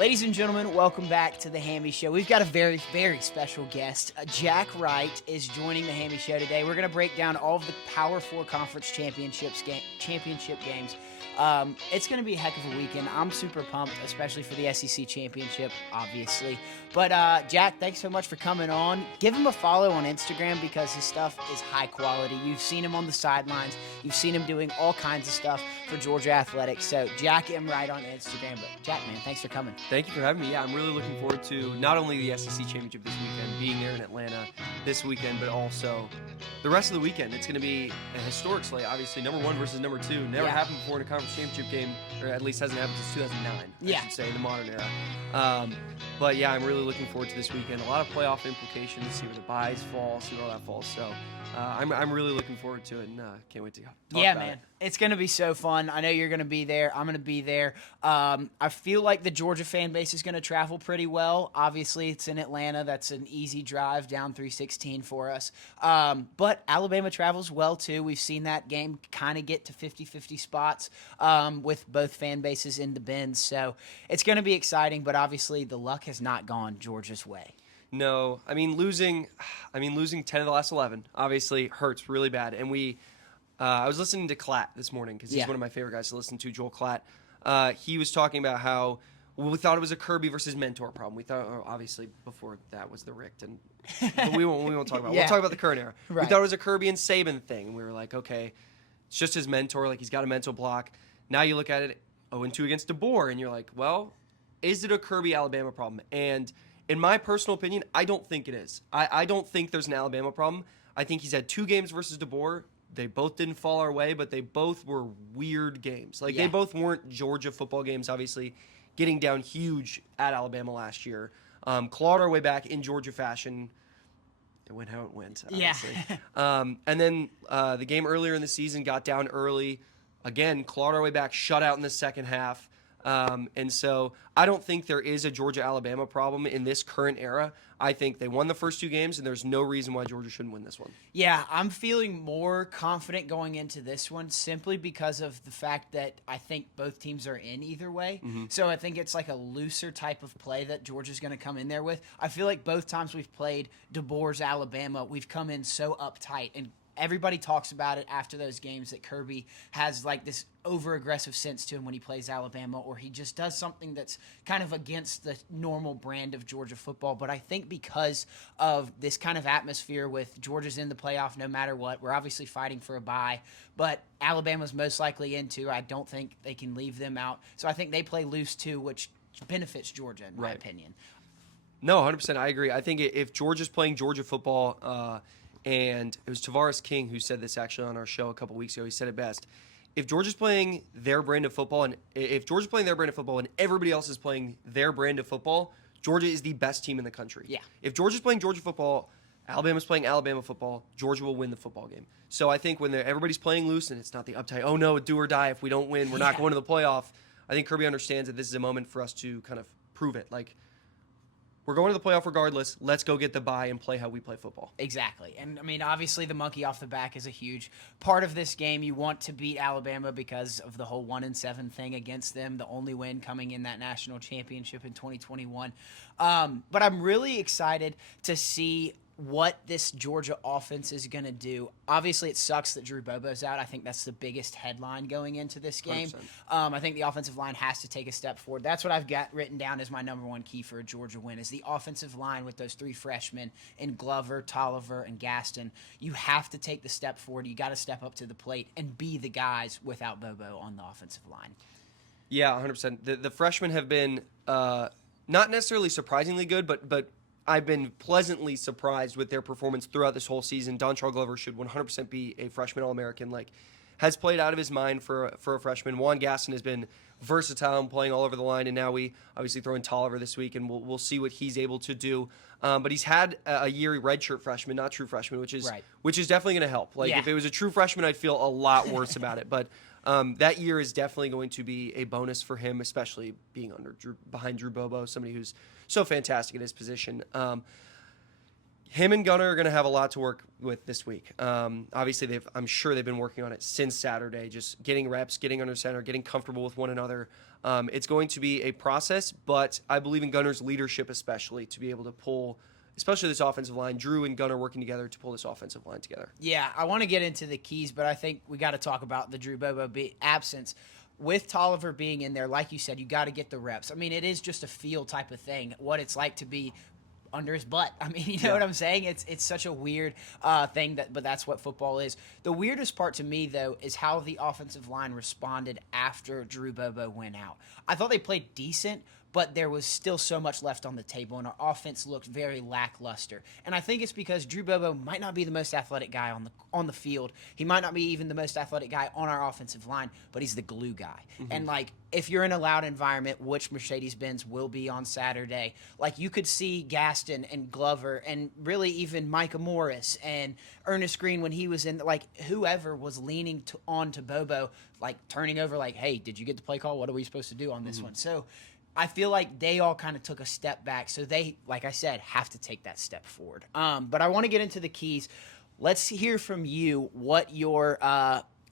Ladies and gentlemen, welcome back to the Hammy Show. We've got a very, very special guest. Jack Wright is joining the Hammy Show today. We're going to break down all of the Power 4 Conference championship games. It's going to be a heck of a weekend. I'm super pumped, especially for the SEC championship, obviously. But Jack, thanks so much for coming on. Give him a follow on Instagram because his stuff is high quality. You've seen him on the sidelines. You've seen him doing all kinds of stuff for Georgia Athletics. So Jack M. Wright on Instagram. But Jack, man, thanks for coming. Thank you for having me. Yeah, I'm really looking forward to not only the SEC championship this weekend, being there in Atlanta this weekend, but also the rest of the weekend. It's going to be a historic slate. Obviously, number 1 versus number 2. Never happened before in a conference championship game, or at least hasn't happened since 2009, I should say, in the modern era. But yeah, I'm really looking forward to this weekend. A lot of playoff implications, see where the buys fall, see where all that falls. So I'm really looking forward to it, and can't wait to talk about it. It's going to be so fun. I know you're going to be there. I'm going to be there. I feel like the Georgia fan base is going to travel pretty well. Obviously, it's in Atlanta. That's an easy drive down 316 for us. But Alabama travels well, too. We've seen that game kind of get to 50-50 spots with both fan bases in the bins. So it's going to be exciting, but obviously the luck has not gone Georgia's way. No, losing 10 of the last 11 obviously hurts really bad. And I was listening to Klatt this morning because he's one of my favorite guys to listen to, Joel Klatt. He was talking about how we thought it was a Kirby versus Mentor problem. We thought, obviously, before that was the Richt, but we won't talk about it. We'll talk about the current era. Right. We thought it was a Kirby and Saban thing, and we were like, okay, it's just his mentor. Like, he's got a mental block. Now you look at it, 0-2 against DeBoer, and you're like, well, is it a Kirby-Alabama problem? And in my personal opinion, I don't think it is. I don't think there's an Alabama problem. I think he's had 2 games versus DeBoer. They both didn't fall our way, but they both were weird games. They both weren't Georgia football games, obviously, getting down huge at Alabama last year. Clawed our way back in Georgia fashion. It went how it went, obviously. And then the game earlier in the season got down early. Again, clawed our way back, shut out in the second half. And so I don't think there is a Georgia-Alabama problem in this current era. I think they won the first 2 games, and there's no reason why Georgia shouldn't win this one. Yeah, I'm feeling more confident going into this one simply because of the fact that I think both teams are in either way. Mm-hmm. So I think it's like a looser type of play that Georgia's going to come in there with. I feel like both times we've played DeBoer's Alabama, we've come in so uptight, and everybody talks about it after those games that Kirby has like this over-aggressive sense to him when he plays Alabama, or he just does something that's kind of against the normal brand of Georgia football. But I think because of this kind of atmosphere with Georgia's in the playoff no matter what, we're obviously fighting for a bye, but Alabama's most likely in too. I don't think they can leave them out. So I think they play loose too, which benefits Georgia in my opinion. No, 100%. I agree. I think if Georgia's playing Georgia football, and it was Tavares King who said this actually on our show a couple weeks ago. He said it best. If Georgia's playing their brand of football, and everybody else is playing their brand of football, Georgia is the best team in the country. Yeah. If Georgia's playing Georgia football, Alabama's playing Alabama football, Georgia will win the football game. So I think when everybody's playing loose and it's not the uptight, oh no, do or die, if we don't win, we're not going to the playoff, I think Kirby understands that this is a moment for us to kind of prove it. Like, we're going to the playoff regardless. Let's go get the bye and play how we play football. Exactly. And, obviously the monkey off the back is a huge part of this game. You want to beat Alabama because of the whole 1-7 thing against them, the only win coming in that national championship in 2021. But I'm really excited to see what this Georgia offense is going to do. Obviously, it sucks that Drew Bobo's out. I think that's the biggest headline going into this game. I think the offensive line has to take a step forward. That's what I've got written down as my number 1 key for a Georgia win is the offensive line with those 3 freshmen in Glover, Tolliver, and Gaston. You have to take the step forward. You got to step up to the plate and be the guys without Bobo on the offensive line. Yeah, 100%. The freshmen have been not necessarily surprisingly good, but I've been pleasantly surprised with their performance throughout this whole season. Dontrell Glover should 100% be a freshman All-American. Has played out of his mind for a freshman. Juan Gaston has been versatile and playing all over the line, and now we obviously throw in Tolliver this week, and we'll see what he's able to do. But he's had a year redshirt freshman, not true freshman, which is definitely going to help. If it was a true freshman, I'd feel a lot worse about it. But that year is definitely going to be a bonus for him, especially being behind Drew Bobo, somebody who's so fantastic at his position. Him and Gunnar are going to have a lot to work with this week. Obviously, I'm sure they've been working on it since Saturday, just getting reps, getting under center, getting comfortable with one another. It's going to be a process, but I believe in Gunnar's leadership especially to be able to pull, especially this offensive line, Drew and Gunnar working together to pull this offensive line together. Yeah, I want to get into the keys, but I think we got to talk about the Drew Bobo absence. With Tolliver being in there, like you said, you got to get the reps. I mean, it is just a feel type of thing, what it's like to be under his butt. I mean, you know what I'm saying? It's such a weird thing, but that's what football is. The weirdest part to me, though, is how the offensive line responded after Drew Bobo went out. I thought they played decent, but there was still so much left on the table, and our offense looked very lackluster. And I think it's because Drew Bobo might not be the most athletic guy on the field. He might not be even the most athletic guy on our offensive line, but he's the glue guy. Mm-hmm. And, like, if you're in a loud environment, which Mercedes-Benz will be on Saturday, like, you could see Gaston and Glover and really even Micah Morris and Ernest Green when he was in, like, whoever was leaning on to Bobo, like, turning over, like, hey, did you get the play call? What are we supposed to do on this one? So I feel like they all kind of took a step back. So they, like I said, have to take that step forward. But I want to get into the keys. Let's hear from you what your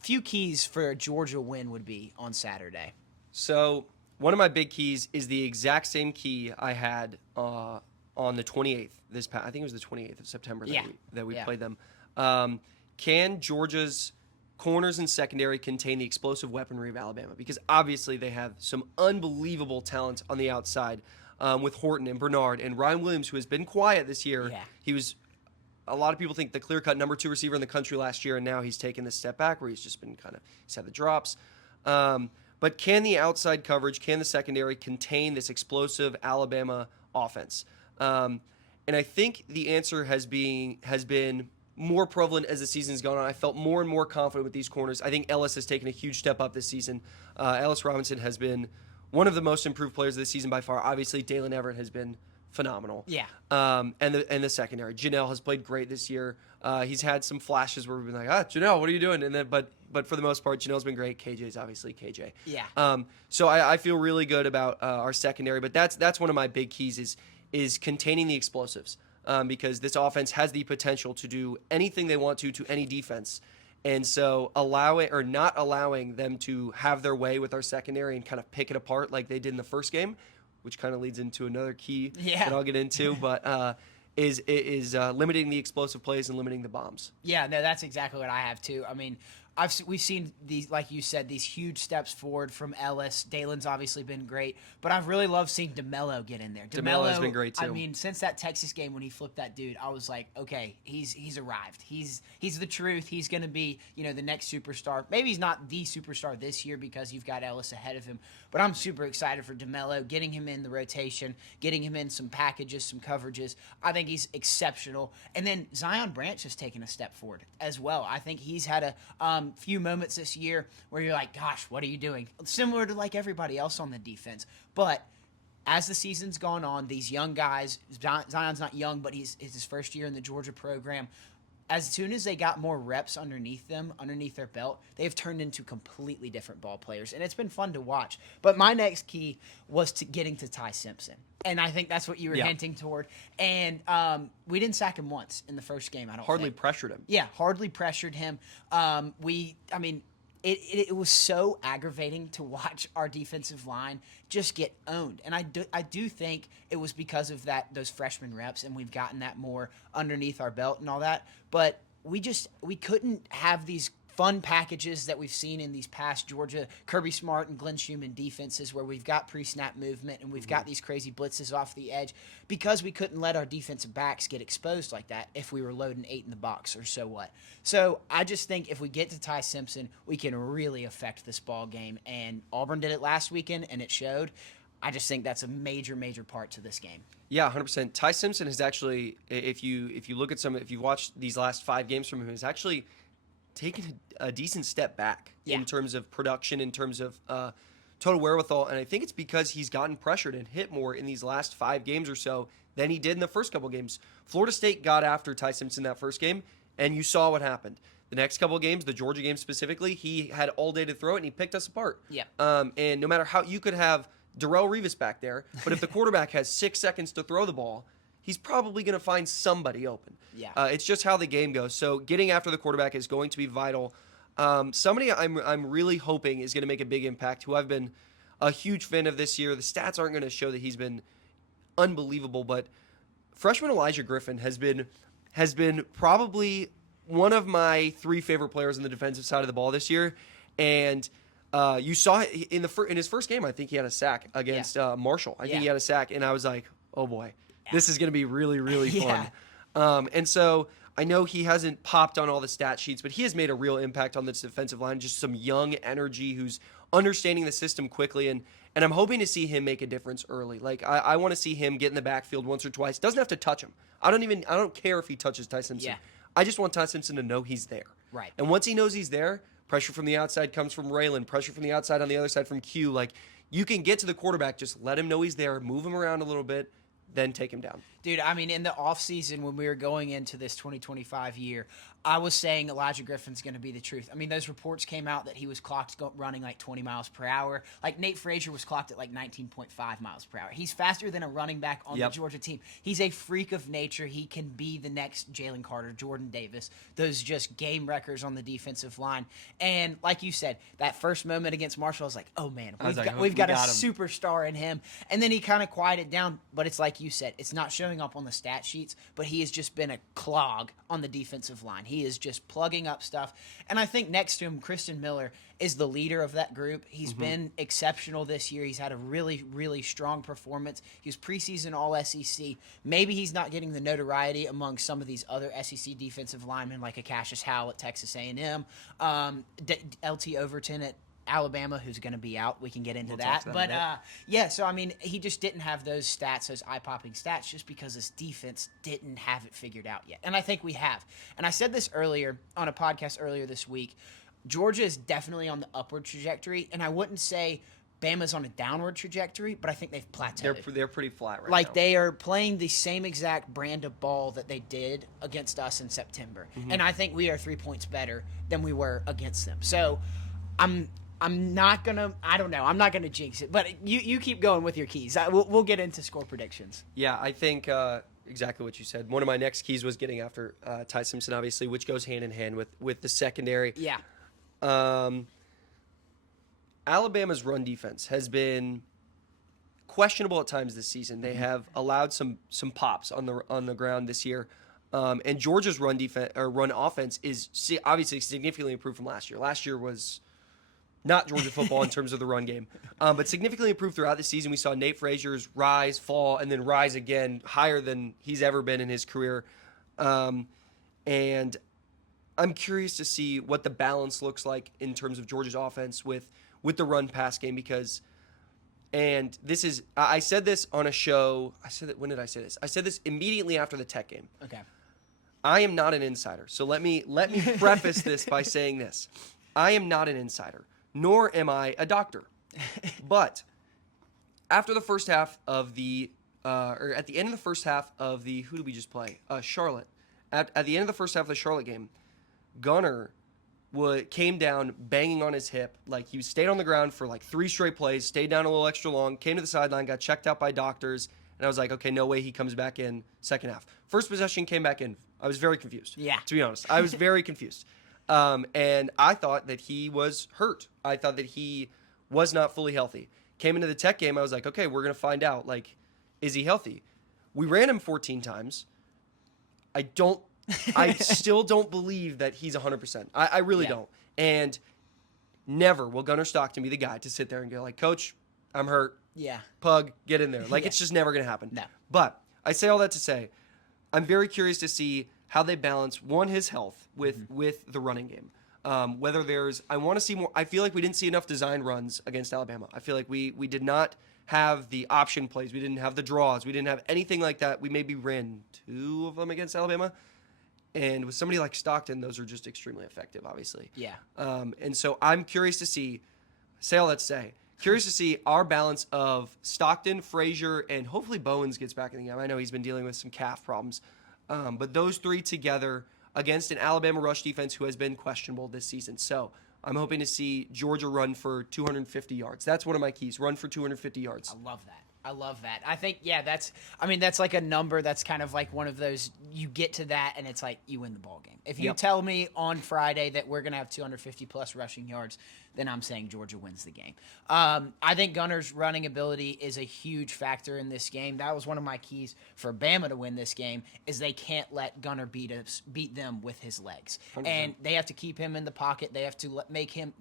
few keys for a Georgia win would be on Saturday. So one of my big keys is the exact same key I had on the 28th. I think it was the 28th of September that we played them. Can Georgia's corners and secondary contain the explosive weaponry of Alabama? Because obviously they have some unbelievable talent on the outside with Horton and Bernard and Ryan Williams, who has been quiet this year. Yeah. He was, a lot of people think, the clear-cut number 2 receiver in the country last year, and now he's taken this step back where he's just been he's had the drops. But can the outside coverage, can the secondary contain this explosive Alabama offense? And I think the answer has been more prevalent as the season's gone on. I felt more and more confident with these corners. I think Ellis has taken a huge step up this season. Ellis Robinson has been one of the most improved players of the season by far. Obviously, Dalen Everett has been phenomenal. Yeah. And the secondary. Janelle has played great this year. He's had some flashes where we've been like, Janelle, what are you doing? And then, but for the most part, Janelle's been great. KJ's obviously KJ. Yeah. So I feel really good about our secondary. But that's one of my big keys is containing the explosives. Because this offense has the potential to do anything they want to any defense. And so not allowing them to have their way with our secondary and kind of pick it apart like they did in the first game, which kind of leads into another key that I'll get into, but is limiting the explosive plays and limiting the bombs. Yeah, no, that's exactly what I have too. I mean, we've seen these, like you said, these huge steps forward from Ellis. Dalen's obviously been great, but I've really loved seeing DeMello get in there. DeMello has been great too. I mean, since that Texas game when he flipped that dude, I was like, okay, he's arrived. He's the truth. He's going to be, the next superstar. Maybe he's not the superstar this year because you've got Ellis ahead of him, but I'm super excited for DeMello, getting him in the rotation, getting him in some packages, some coverages. I think he's exceptional. And then Zion Branch has taken a step forward as well. I think he's had a few moments this year where you're like, gosh, what are you doing? Similar to like everybody else on the defense. But as the season's gone on, these young guys, Zion's not young, but it's his first year in the Georgia program. As soon as they got more reps underneath their belt, they've turned into completely different ball players, and it's been fun to watch. But my next key was getting to Ty Simpson, and I think that's what you were hinting toward. And we didn't sack him once in the first game. Hardly pressured him. Yeah, hardly pressured him. It was so aggravating to watch our defensive line just get owned. And I do think it was because of those freshman reps, and we've gotten that more underneath our belt and all that. But we couldn't have these fun packages that we've seen in these past Georgia Kirby Smart and Glenn Schumann defenses where we've got pre-snap movement and we've got these crazy blitzes off the edge because we couldn't let our defensive backs get exposed like that if we were loading 8 in the box or so what. So I just think if we get to Ty Simpson, we can really affect this ball game, and Auburn did it last weekend and it showed. I just think that's a major, major part to this game. Yeah, 100%. Ty Simpson has actually, if you look at if you watch these last 5 games from him, has actually taken a decent step back in terms of production, in terms of total wherewithal, and I think it's because he's gotten pressured and hit more in these last 5 games or so than he did in the first couple games. Florida State got after Ty Simpson that first game, and you saw what happened. The next couple of games, the Georgia game specifically, he had all day to throw it, and he picked us apart. Yeah. And no matter how you could have Darrelle Revis back there, but if the quarterback has 6 seconds to throw the ball, he's probably going to find somebody open. Yeah. It's just how the game goes. So getting after the quarterback is going to be vital. Somebody I'm really hoping is going to make a big impact, who I've been a huge fan of this year. The stats aren't going to show that he's been unbelievable, but freshman Elijah Griffin has been probably one of my 3 favorite players on the defensive side of the ball this year. And you saw it in his first game. I think he had a sack against Marshall. I think he had a sack, and I was like, oh boy, this is going to be really, really fun. And so I know he hasn't popped on all the stat sheets, but he has made a real impact on this defensive line. Just some young energy who's understanding the system quickly, and I'm hoping to see him make a difference early. Like I want to see him get in the backfield once or twice. Doesn't have to touch him. I don't care if he touches Ty Simpson. Yeah. I just want Ty Simpson to know he's there. Right. And once he knows he's there, pressure from the outside comes from Raylan. Pressure from the outside on the other side from Q. Like, you can get to the quarterback, just let him know he's there, move him around a little bit, then take him down. Dude, I mean, in the offseason when we were going into this 2025 year, I was saying Elijah Griffin's going to be the truth. I mean, those reports came out that he was clocked running like 20 miles per hour. Like, Nate Frazier was clocked at like 19.5 miles per hour. He's faster than a running back on the Georgia team. He's a freak of nature. He can be the next Jalen Carter, Jordan Davis, those just game wreckers on the defensive line. And like you said, that first moment against Marshall, I was like, oh man, we've got a superstar in him. And then he kind of quieted down, but it's like you said, it's not showing up on the stat sheets, but he has just been a clog on the defensive line. He is just plugging up stuff. And I think next to him, Kristen Miller is the leader of that group. He's been exceptional this year. He's had a really, really strong performance. He was preseason All-SEC. Maybe he's not getting the notoriety among some of these other SEC defensive linemen like a Cassius Howell at Texas A&M, LT Overton at Alabama, who's going to be out. We can get into that. But, so, I mean, he just didn't have those stats, those eye-popping stats, just because his defense didn't have it figured out yet. And I think we have. And I said this earlier on a podcast earlier this week. Georgia is definitely on the upward trajectory, and I wouldn't say Bama's on a downward trajectory, but I think they've plateaued. They're pretty flat right now. Like, they are playing the same exact brand of ball that they did against us in September. And I think we are 3 points better than we were against them. So, I'm not going to – I don't know. I'm not going to jinx it. But you keep going with your keys. We'll get into score predictions. Yeah, I think exactly what you said. One of my next keys was getting after Ty Simpson, obviously, which goes hand in hand with the secondary. Yeah. Alabama's run defense has been questionable at times this season. They have allowed some pops on the ground this year. And Georgia's run offense is obviously significantly improved from last year. Last year was not Georgia football in terms of the run game, but significantly improved throughout the season. We saw Nate Frazier's rise, fall, and then rise again higher than he's ever been in his career. And I'm curious to see what the balance looks like in terms of Georgia's offense with the run-pass game, because and this is I said this on a show. When did I say this? I said this immediately after the Tech game. Okay. I am not an insider, so let me preface this by saying this. I am not an insider, nor am I a doctor. But after the first half of the or at the end of the first half of the who did we just play? Charlotte. At the end of the first half of the Charlotte game, Gunner came down banging on his hip. Like, he stayed on the ground for like 3 straight plays, stayed down a little extra long, came to the sideline, got checked out by doctors, and I was like, okay, no way he comes back in second half. First possession, came back in. I was very confused. Yeah. To be honest, I was very confused. And I thought that he was hurt. I thought that he was not fully healthy. Came into the Tech game, I was like, okay, we're going to find out. Like, is he healthy? We ran him 14 times. I still don't believe that he's 100%. I really don't. And never will Gunnar Stockton be the guy to sit there and go like, Coach, I'm hurt. Yeah. Pug, get in there. Like, it's just never going to happen. No. But I say all that to say, I'm very curious to see how they balance, one, his health with the running game. Whether I want to see more. I feel like we didn't see enough design runs against Alabama. I feel like we did not have the option plays. We didn't have the draws. We didn't have anything like that. We maybe ran 2 of them against Alabama. And with somebody like Stockton, those are just extremely effective, obviously. Yeah. And so I'm curious to see, curious to see our balance of Stockton, Frazier, and hopefully Bowens gets back in the game. I know he's been dealing with some calf problems. But those 3 together against an Alabama rush defense who has been questionable this season. So I'm hoping to see Georgia run for 250 yards. That's one of my keys, run for 250 yards. I love that. I love that. I think, that's like a number that's kind of like one of those, you get to that and it's like you win the ball game. If you tell me on Friday that we're going to have 250 plus rushing yards, then I'm saying Georgia wins the game. I think Gunner's running ability is a huge factor in this game. That was one of my keys for Bama to win this game, is they can't let Gunner beat them with his legs. 100%. And they have to keep him in the pocket. They have to make him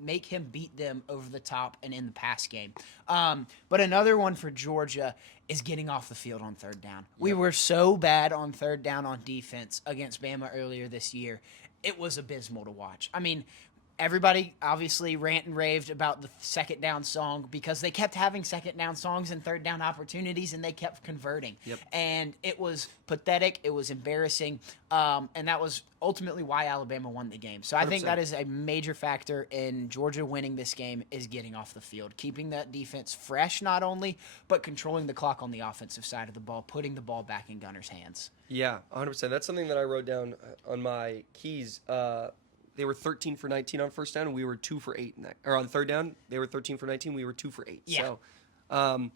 beat them over the top and in the pass game. But another one for Georgia is getting off the field on third down. We were so bad on third down on defense against Bama earlier this year. It was abysmal to watch. I mean, everybody obviously rant and raved about the second down song because they kept having second down songs and third down opportunities and they kept converting. Yep. And it was pathetic. It was embarrassing. And that was ultimately why Alabama won the game. So I think 100%. that is a major factor in Georgia winning this game, is getting off the field, keeping that defense fresh not only, but controlling the clock on the offensive side of the ball, putting the ball back in Gunner's hands. Yeah, 100%. That's something that I wrote down on my keys. They were 13 for 19 on first down, and we were 2 for 8 in that. Or on third down, they were 13 for 19. We were 2 for 8. Yeah. So,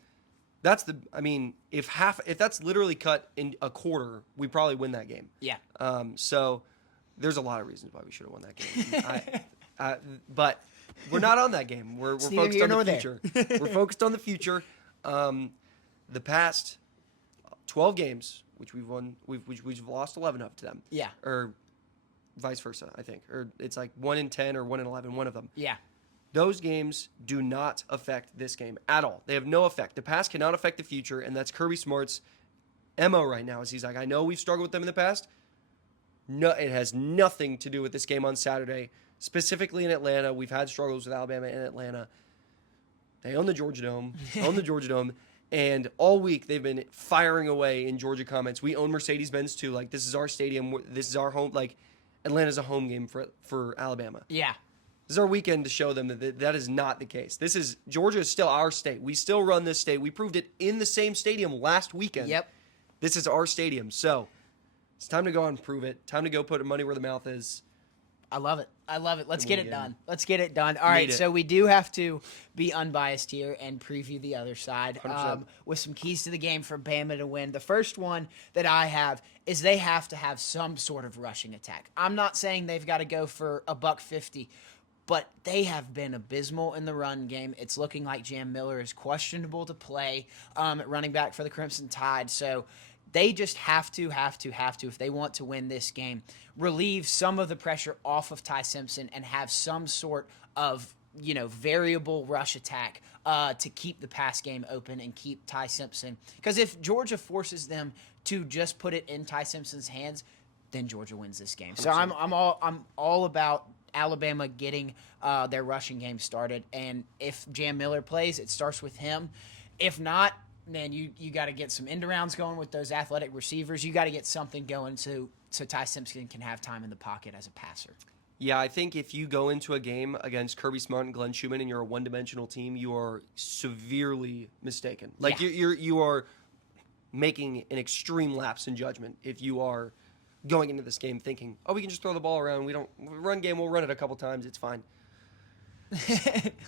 that's the. I mean, if that's literally cut in a quarter, we probably win that game. Yeah. So, there's a lot of reasons why we should have won that game. But we're not on that game. We're focused on the future. We're focused on the future. The past 12 games, which we've won, we've lost 11 of to them. Yeah. Or vice versa, I think. Or it's like 1-10 or 1-11, one of them. Yeah. Those games do not affect this game at all. They have no effect. The past cannot affect the future, and that's Kirby Smart's MO right now. Is he's like, I know we've struggled with them in the past. No, it has nothing to do with this game on Saturday. Specifically in Atlanta, we've had struggles with Alabama in Atlanta. They own the Georgia Dome. And all week they've been firing away in Georgia comments. We own Mercedes-Benz too. Like, this is our stadium. This is our home. Like, Atlanta's a home game for Alabama. Yeah. This is our weekend to show them that is not the case. Georgia is still our state. We still run this state. We proved it in the same stadium last weekend. Yep. This is our stadium. So it's time to go out and prove it. Time to go put money where the mouth is. I love it. Let's get it done. All Need right, it. so we do have to be unbiased here and preview the other side 100%. with some keys to the game for Bama to win. The first one that I have is they have to have some sort of rushing attack. I'm not saying they've got to go for $150, but they have been abysmal in the run game. It's looking like Jam Miller is questionable to play at running back for the Crimson Tide. So they just have to, if they want to win this game, relieve some of the pressure off of Ty Simpson and have some sort of, variable rush attack to keep the pass game open and keep Ty Simpson. Because if Georgia forces them to just put it in Ty Simpson's hands, then Georgia wins this game. So I'm all about Alabama getting their rushing game started. And if Jam Miller plays, it starts with him. If not, man, you got to get some end arounds going with those athletic receivers. You got to get something going so Ty Simpson can have time in the pocket as a passer. Yeah, I think if you go into a game against Kirby Smart and Glenn Schumann and you're a one-dimensional team, you are severely mistaken. Like, you are making an extreme lapse in judgment if you are going into this game thinking, oh, we can just throw the ball around. Run game, we'll run it a couple times. It's fine.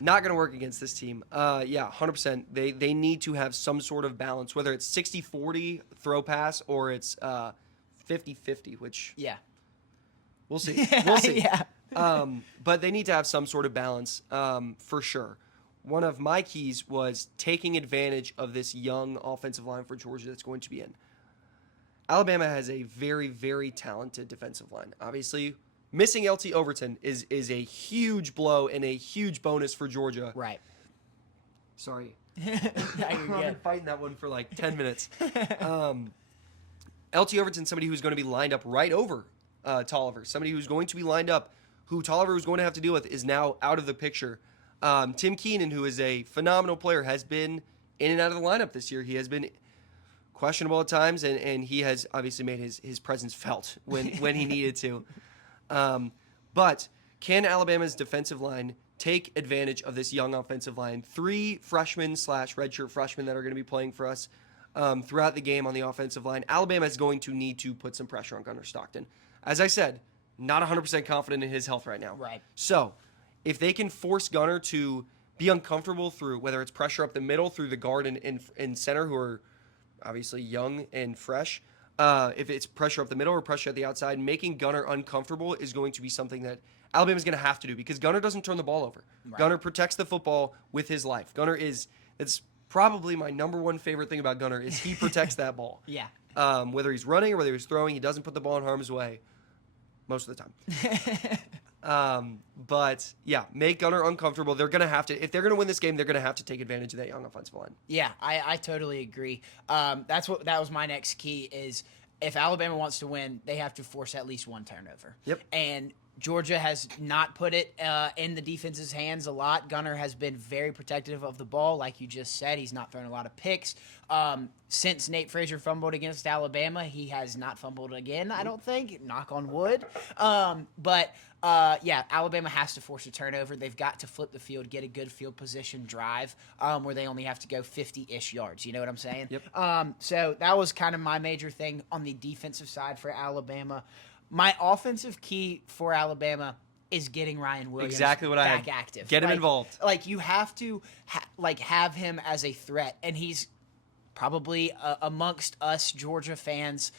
Not going to work against this team. 100%. They need to have some sort of balance, whether it's 60-40 throw pass or it's 50-50, which we'll see. We'll see. But they need to have some sort of balance for sure. One of my keys was taking advantage of this young offensive line for Georgia that's going to be in. Alabama has a very, very talented defensive line. Obviously, missing LT Overton is a huge blow and a huge bonus for Georgia. Right. Sorry. I've been fighting that one for like 10 minutes. LT Overton, somebody who's going to be lined up right over Tolliver. Somebody who's going to be lined up, who Tolliver was going to have to deal with, is now out of the picture. Tim Keenan, who is a phenomenal player, has been in and out of the lineup this year. He has been questionable at times, and he has obviously made his presence felt when he needed to. But can Alabama's defensive line take advantage of this young offensive line? 3 freshmen / redshirt freshmen that are going to be playing for us throughout the game on the offensive line. Alabama is going to need to put some pressure on Gunner Stockton. As I said, not 100% confident in his health right now. Right. So if they can force Gunner to be uncomfortable through whether it's pressure up the middle through the guard and center who are obviously young and fresh. If it's pressure up the middle or pressure at the outside, making Gunner uncomfortable is going to be something that Alabama's going to have to do because Gunner doesn't turn the ball over. Right. Gunner protects the football with his life. It's probably my number one favorite thing about Gunner is he protects that ball. Yeah. Whether he's running or whether he's throwing, he doesn't put the ball in harm's way most of the time. But yeah, make Gunner uncomfortable. They're going to have to, if they're going to win this game, they're going to have to take advantage of that young offensive line. Yeah, I totally agree. That was my next key is if Alabama wants to win, they have to force at least one turnover. Yep. And Georgia has not put it in the defense's hands a lot. Gunner has been very protective of the ball, like you just said. He's not thrown a lot of picks. Since Nate Frazier fumbled against Alabama, he has not fumbled again, I don't think. Knock on wood. Yeah, Alabama has to force a turnover. They've got to flip the field, get a good field position drive where they only have to go 50-ish yards. You know what I'm saying? Yep. So that was kind of my major thing on the defensive side for Alabama. My offensive key for Alabama is getting Ryan Williams exactly what back I had. active. Get him involved. Like you have to have him as a threat, and he's probably amongst us Georgia fans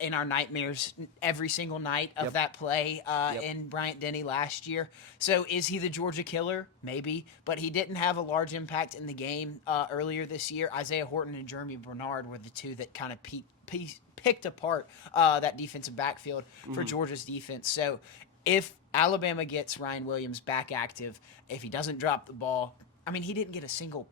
in our nightmares every single night of that play in Bryant-Denny last year. So is he the Georgia killer? Maybe, but he didn't have a large impact in the game earlier this year. Isaiah Horton and Jeremy Bernard were the two that kind of picked apart that defensive backfield for Georgia's defense. So if Alabama gets Ryan Williams back active, if he doesn't drop the ball, I mean, he didn't get a single.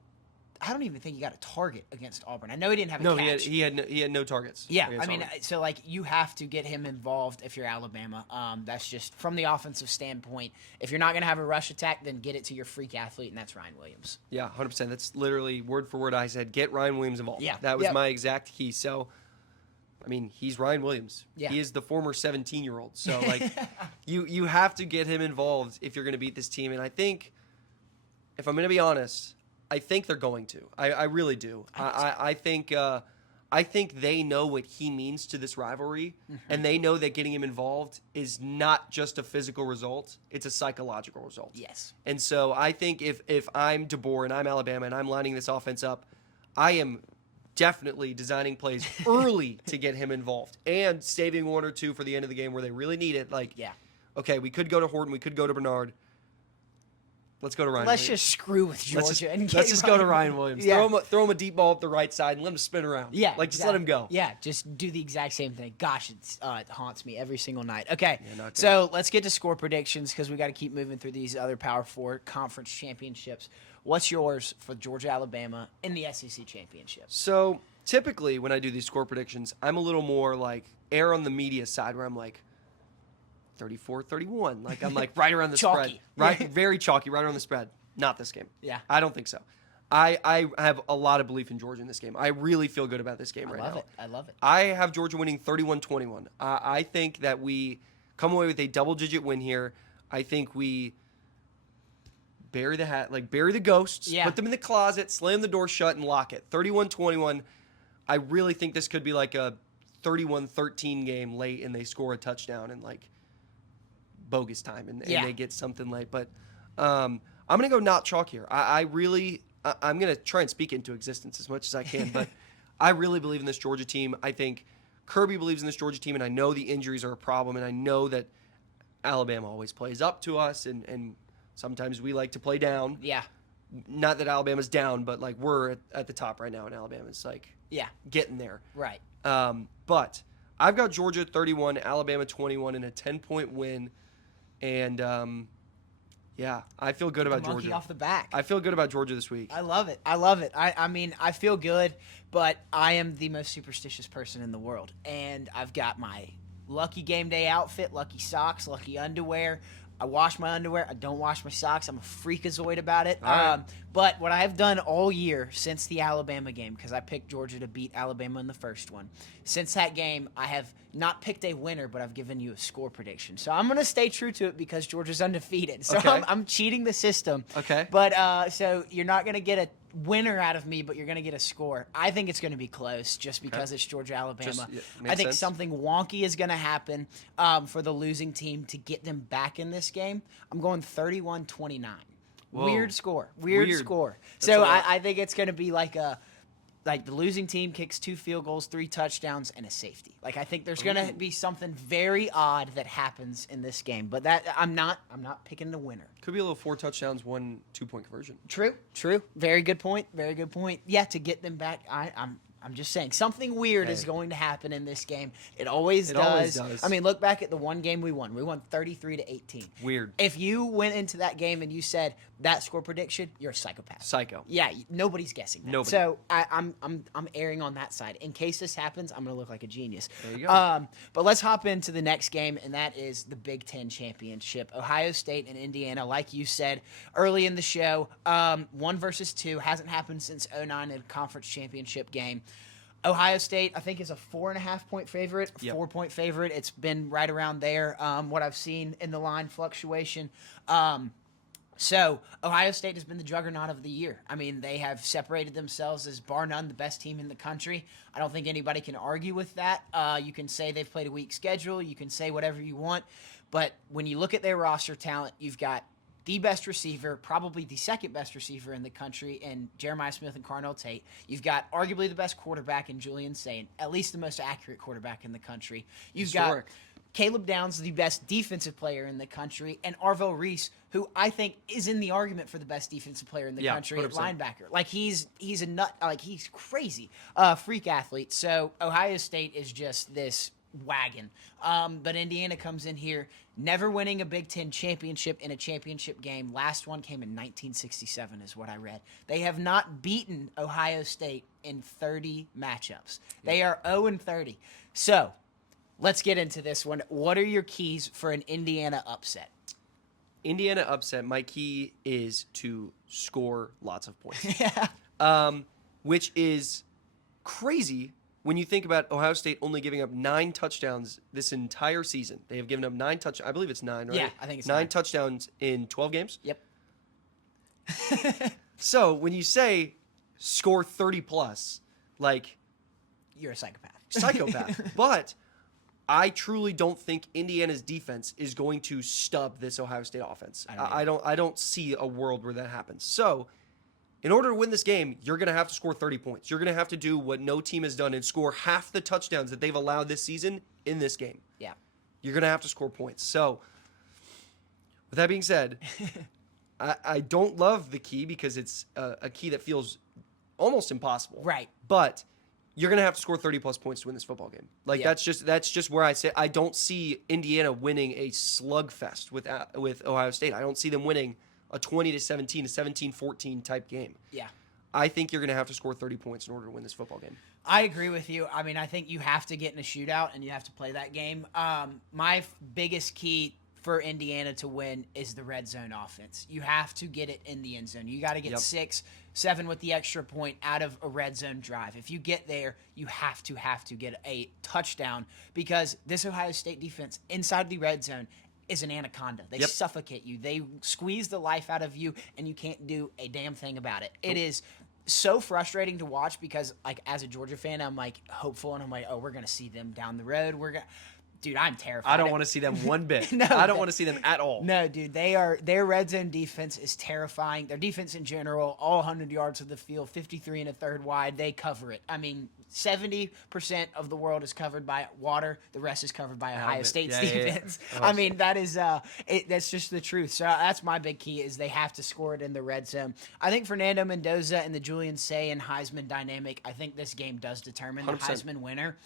I don't even think he got a target against Auburn. I know he didn't have a catch. He had no targets. Yeah, I mean, so like you have to get him involved if you're Alabama. That's just from the offensive standpoint. If you're not going to have a rush attack, then get it to your freak athlete, and that's Ryan Williams. Yeah, 100%. That's literally word for word. I said, get Ryan Williams involved. Yeah, that was my exact key. So, I mean, he's Ryan Williams. Yeah. He is the former 17-year-old. So, like, you have to get him involved if you're going to beat this team. And I think, if I'm going to be honest, I think they're going to. I really do. I think they know what he means to this rivalry, and they know that getting him involved is not just a physical result; it's a psychological result. Yes. And so I think if I'm DeBoer and I'm Alabama and I'm lining this offense up, I am definitely designing plays early to get him involved and saving one or two for the end of the game where they really need it. Like, okay, we could go to Horton, we could go to Bernard. Let's go to Ryan Let's Williams. just screw with Georgia Let's just go to Ryan Williams. Yeah. Throw him a deep ball up the right side and let him spin around. Yeah, like just let him go. Yeah, just do the exact same thing. Gosh, it haunts me every single night. Okay, not good. so let's get to score predictions because we got to keep moving through these other Power 4 conference championships. What's yours for Georgia, Alabama in the SEC championship? So typically when I do these score predictions, I'm a little more like err on the media side where I'm like 34-31. Like I'm like right around the Chalky. spread. Right, very chalky, right around the spread. Not this game. Yeah. I don't think so. I have a lot of belief in Georgia in this game. I really feel good about this game right now. I love it. I have Georgia winning 31-21. I think that we come away with a double-digit win here. I think we bury the ghosts, put them in the closet, slam the door shut, and lock it. 31-21. I really think this could be like a 31-13 game late, and they score a touchdown in like bogus time, and they get something late. But I'm going to go not chalk here. I'm going to try and speak into existence as much as I can, but I really believe in this Georgia team. I think Kirby believes in this Georgia team, and I know the injuries are a problem, and I know that Alabama always plays up to us, and sometimes we like to play down. Yeah. Not that Alabama's down, but like we're at the top right now, and Alabama's like getting there. Right. But I've got Georgia 31, Alabama 21 in a 10-point win, and I feel good about Monkey Georgia. off the back. I feel good about Georgia this week. I love it. I mean, I feel good, but I am the most superstitious person in the world. And I've got my lucky game day outfit, lucky socks, lucky underwear. I wash my underwear. I don't wash my socks. I'm a freakazoid about it. Right. But what I have done all year since the Alabama game, because I picked Georgia to beat Alabama in the first one, since that game, I have not picked a winner, but I've given you a score prediction. So I'm going to stay true to it because Georgia's undefeated. So Okay. I'm cheating the system. Okay. But so you're not going to get a winner out of me, but you're going to get a score. I think it's going to be close just because it's Georgia, Alabama. I think something wonky is going to happen for the losing team to get them back in this game. I'm going 31-29. Whoa. Weird score. Weird score. That's So a lot. I think it's going to be like the losing team kicks 2 field goals, 3 touchdowns, and a safety. Like I think there's going to be something very odd that happens in this game. But that I'm not picking the winner. Could be a little 4 touchdowns, 1 2-point conversion. True. Very good point. Yeah, to get them back, I'm just saying something weird is going to happen in this game. It always does. I mean, look back at the one game we won. We won 33-18. Weird. If you went into that game and you said that score prediction, you're a psychopath. Psycho. Yeah, nobody's guessing that. Nobody. So I'm erring on that side. In case this happens, I'm gonna look like a genius. There you go. But let's hop into the next game, and that is the Big Ten championship. Ohio State and Indiana, like you said early in the show, 1 versus 2 hasn't happened since '09 in a conference championship game. Ohio State, I think, is a 4.5-point favorite, 4-point favorite. It's been right around there. What I've seen in the line fluctuation. So Ohio State has been the juggernaut of the year. I mean, they have separated themselves as bar none the best team in the country. I don't think anybody can argue with that. You can say they've played a weak schedule. You can say whatever you want. But when you look at their roster talent, you've got the best receiver, probably the second best receiver in the country, in Jeremiah Smith and Carnell Tate. You've got arguably the best quarterback in Julian Sayin, at least the most accurate quarterback in the country. You've got Caleb Downs, the best defensive player in the country, and Arvo Reese, who I think is in the argument for the best defensive player in the country 100%. at linebacker. Like he's a nut, like he's crazy, freak athlete. So Ohio State is just this wagon. But Indiana comes in here, never winning a Big Ten championship in a championship game. Last one came in 1967 is what I read. They have not beaten Ohio State in 30 matchups. They are 0-30. So let's get into this one. What are your keys for an Indiana upset? Indiana upset, my key is to score lots of points. Which is crazy when you think about Ohio State only giving up 9 touchdowns this entire season. They have given up 9 touchdowns. I believe it's 9, right? Yeah, I think it's 9 touchdowns in 12 games. Yep. So when you say score 30 plus, like, you're a psychopath. But I truly don't think Indiana's defense is going to stub this Ohio State offense. I don't see a world where that happens. So in order to win this game, you're going to have to score 30 points. You're going to have to do what no team has done and score half the touchdowns that they've allowed this season in this game. Yeah. You're going to have to score points. So with that being said, I don't love the key because it's a key that feels almost impossible. Right. But you're going to have to score 30-plus points to win this football game. Like, that's just where I say I don't see Indiana winning a slugfest with Ohio State. I don't see them winning a 20-17, a 17-14 type game. Yeah. I think you're going to have to score 30 points in order to win this football game. I agree with you. I mean, I think you have to get in a shootout and you have to play that game. My biggest key for Indiana to win is the red zone offense. You have to get it in the end zone. You got to get 6, 7 with the extra point out of a red zone drive. If you get there, you have to get a touchdown because this Ohio State defense inside the red zone is an anaconda. They suffocate you. They squeeze the life out of you, and you can't do a damn thing about it. It is so frustrating to watch because, like, as a Georgia fan, I'm, like, hopeful, and I'm like, oh, we're going to see them down the road. Dude, I'm terrified. I don't want to see them one bit. No, I don't want to see them at all. No, dude, their red zone defense is terrifying. Their defense in general, all 100 yards of the field, 53 and a third wide, they cover it. I mean, 70% of the world is covered by water. The rest is covered by Ohio State's defense. Yeah. I mean, that is that's just the truth. So that's my big key is they have to score it in the red zone. I think Fernando Mendoza and the Julian Sayin Heisman dynamic, I think this game does determine 100%. The Heisman winner.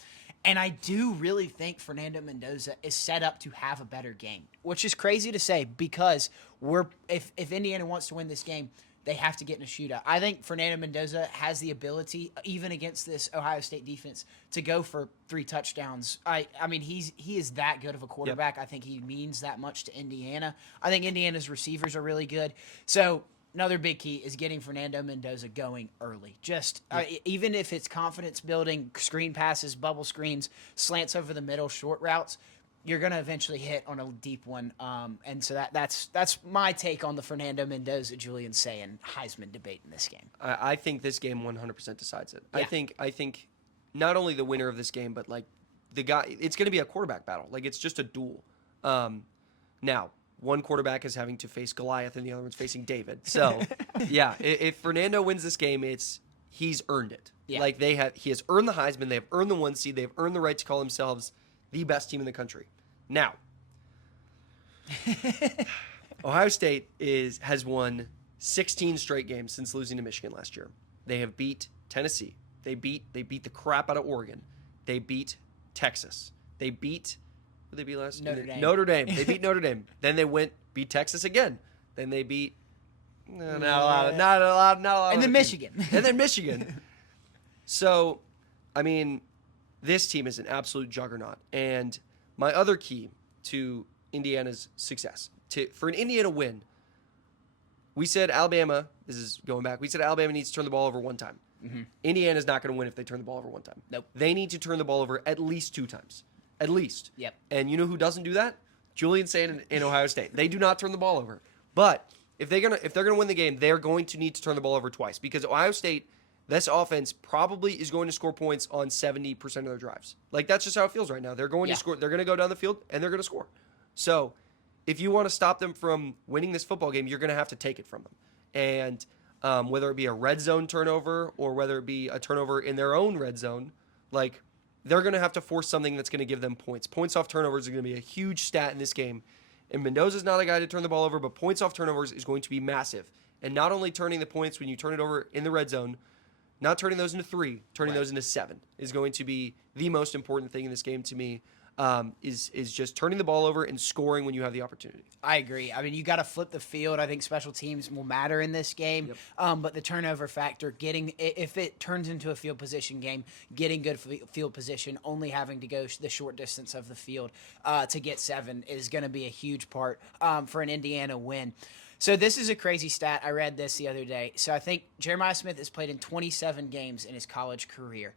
And I do really think Fernando Mendoza is set up to have a better game, which is crazy to say because if Indiana wants to win this game, they have to get in a shootout. I think Fernando Mendoza has the ability, even against this Ohio State defense, to go for 3 touchdowns. I mean, he is that good of a quarterback. Yep. I think he means that much to Indiana. I think Indiana's receivers are really good. So another big key is getting Fernando Mendoza going early. Just even if it's confidence building, screen passes, bubble screens, slants over the middle, short routes, you're going to eventually hit on a deep one. And so that's my take on the Fernando Mendoza, Julian Sayin Heisman debate in this game. I think this game 100% decides it. Yeah. I think not only the winner of this game, but like the guy, it's going to be a quarterback battle. Like it's just a duel. Now, one quarterback is having to face Goliath and the other one's facing David. So, yeah, if Fernando wins this game, he's earned it. Yeah. Like he has earned the Heisman. They have earned the 1 seed. They have earned the right to call themselves the best team in the country. Now, Ohio State has won 16 straight games since losing to Michigan last year. They have beat Tennessee. They beat the crap out of Oregon. They beat Texas. They beat who did they beat last? Notre Dame. They beat Notre Dame. Then they beat Texas again. Then they beat not a lot. And then Michigan. And then Michigan. So, I mean, this team is an absolute juggernaut. And my other key to Indiana's success, for an Indiana win, we said Alabama, this is going back, we said Alabama needs to turn the ball over 1 time. Mm-hmm. Indiana's not going to win if they turn the ball over 1 time. Nope. They need to turn the ball over at least 2 times. At least. Yep. And you know who doesn't do that? Julian Sand in Ohio State. They do not turn the ball over. But if they're gonna win the game, they're going to need to turn the ball over twice, because Ohio State, this offense probably is going to score points on 70% of their drives. Like, that's just how it feels right now. They're going to score. They're going to go down the field and they're going to score. So, if you want to stop them from winning this football game, you're going to have to take it from them. And whether it be a red zone turnover or whether it be a turnover in their own red zone, like, they're going to have to force something that's going to give them points. Points off turnovers are going to be a huge stat in this game. And Mendoza's not a guy to turn the ball over, but points off turnovers is going to be massive. And not only turning the points when you turn it over in the red zone, not turning those into 3, turning those into 7 is going to be the most important thing in this game to me. Is just turning the ball over and scoring when you have the opportunity. I agree. I mean, you got to flip the field. I think special teams will matter in this game. Yep. But the turnover factor, if it turns into a field position game, getting good field position, only having to go the short distance of the field to get 7 is going to be a huge part for an Indiana win. So this is a crazy stat. I read this the other day. So I think Jeremiah Smith has played in 27 games in his college career.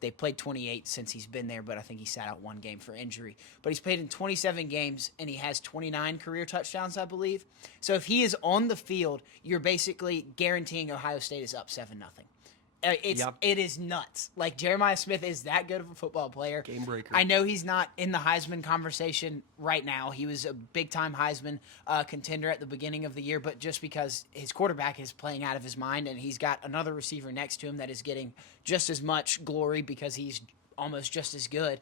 They played 28 since he's been there, but I think he sat out 1 game for injury. But he's played in 27 games, and he has 29 career touchdowns, I believe. So if he is on the field, you're basically guaranteeing Ohio State is up 7-0. It is nuts. Like, Jeremiah Smith is that good of a football player. Game breaker. I know he's not in the Heisman conversation right now. He was a big-time Heisman contender at the beginning of the year, but just because his quarterback is playing out of his mind and he's got another receiver next to him that is getting just as much glory because he's almost just as good,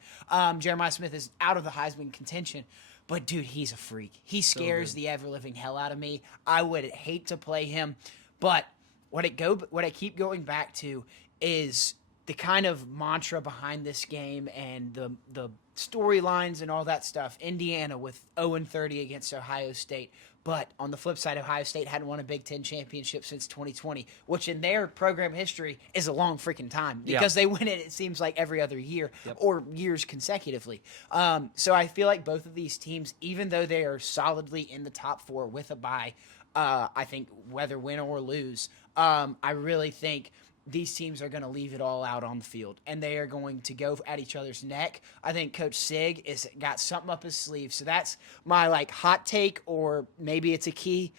Jeremiah Smith is out of the Heisman contention. But, dude, he's a freak. He scares the ever-living hell out of me. I would hate to play him, but what I keep going back to is the kind of mantra behind this game and the storylines and all that stuff. Indiana with 0-30 against Ohio State. But on the flip side, Ohio State hadn't won a Big Ten championship since 2020, which in their program history is a long freaking time because they win it seems like every other year or years consecutively. So I feel like both of these teams, even though they are solidly in the top 4 with a bye, I think whether win or lose, I really think these teams are going to leave it all out on the field, and they are going to go at each other's neck. I think Coach Sig is got something up his sleeve, so that's my hot take, or maybe it's a key.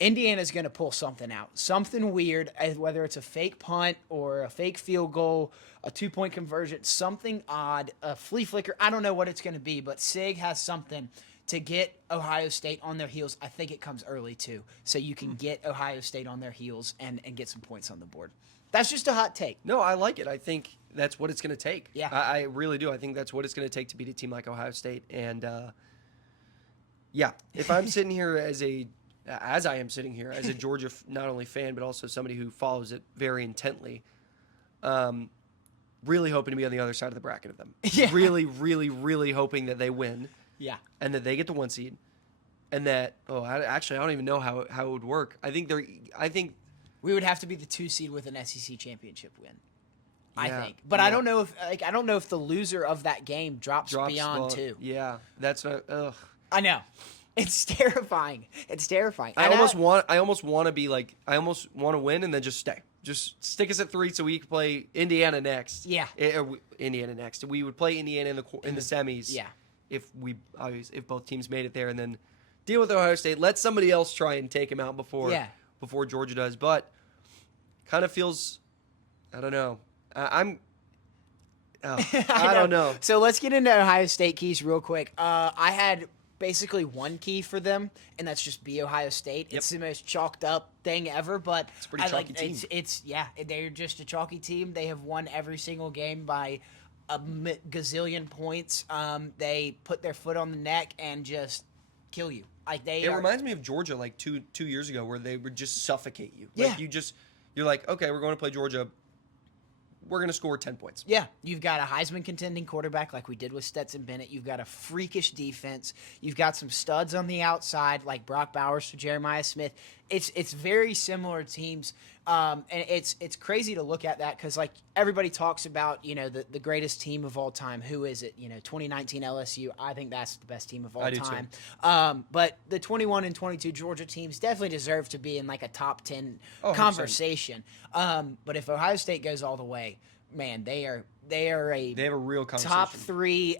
Indiana's going to pull something out, something weird, whether it's a fake punt or a fake field goal, a 2-point conversion, something odd, a flea flicker. I don't know what it's going to be, but Sig has something to get Ohio State on their heels. I think it comes early, too, so you can get Ohio State on their heels and get some points on the board. That's just a hot take. No, I like it. I think that's what it's going to take. Yeah. I really do. I think that's what it's going to take to beat a team like Ohio State. And, if I'm sitting here as I am sitting here as a Georgia not only fan but also somebody who follows it very intently, really hoping to be on the other side of the bracket of them. Yeah. Really, really, really hoping that they win. Yeah. And that they get the 1 seed. And that I don't even know how it would work. I think we would have to be the 2 seed with an SEC championship win. I Yeah, think. But yeah. I don't know if the loser of that game drops beyond 2. Yeah. That's ugh. I know. It's terrifying. I almost want to be like, I almost want to win and then just stay. Just stick us at 3 so we can play Indiana next. Yeah. Indiana next. We would play Indiana in the semis. Yeah. If both teams made it there, and then deal with Ohio State. Let somebody else try and take them out before Georgia does. But kind of feels, I don't know. I don't know. So let's get into Ohio State keys real quick. I had basically one key for them, and that's just be Ohio State. It's the most chalked up thing ever, but It's a pretty chalky team. It's they're just a chalky team. They have won every single game by a gazillion points. They put their foot on the neck and just kill you. It reminds me of Georgia like two years ago where they would just suffocate you. Like you're like, okay, we're going to play Georgia. We're going to score 10 points. Yeah, you've got a Heisman contending quarterback like we did with Stetson Bennett. You've got a freakish defense. You've got some studs on the outside like Brock Bowers to Jeremiah Smith. It's very similar teams, and it's crazy to look at that because like everybody talks about the greatest team of all time. Who is it? 2019 LSU. I think that's the best team of all time. But the 21 and 22 Georgia teams definitely deserve to be in like a top 10 conversation. But if Ohio State goes all the way, man, they have a real conversation. Top 3,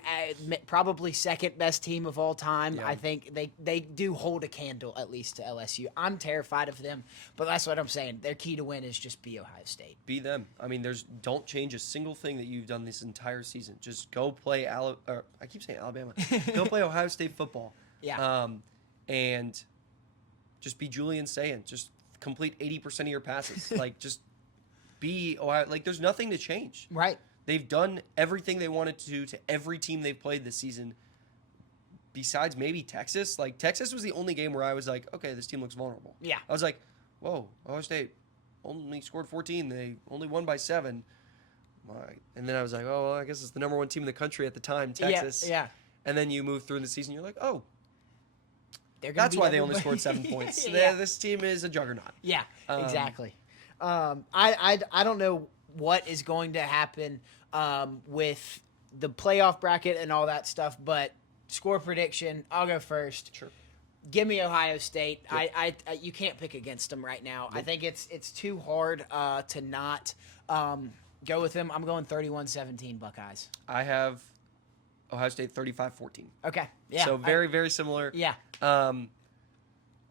probably second best team of all time. Yeah. I think they do hold a candle at least to LSU. I'm terrified of them, but that's what I'm saying. Their key to win is just be Ohio State. Be them. I mean, don't change a single thing that you've done this entire season. Just go play I keep saying Alabama. Go play Ohio State football. Yeah. And just be Julian saying. Just complete 80% of your passes. Like just be Ohio. Like there's nothing to change. Right. They've done everything they wanted to every team they've played this season, besides maybe Texas. Like, Texas was the only game where I was like, okay, this team looks vulnerable. Yeah. I was like, whoa, Ohio State only scored 14. They only won by 7. And then I was like, oh, well, I guess it's the number 1 team in the country at the time, Texas. Yeah. And then you move through the season, you're like, oh, that's why they only scored 7 points. This team is a juggernaut. Yeah, exactly. I don't know what is going to happen with the playoff bracket and all that stuff, but score prediction, I'll go first. Sure. Give me Ohio State. Yep. I you can't pick against them right now. Nope. I think it's too hard to not go with them. I'm going 31-17 Buckeyes. I have Ohio State 35-14. Okay. Yeah. So very similar. Yeah.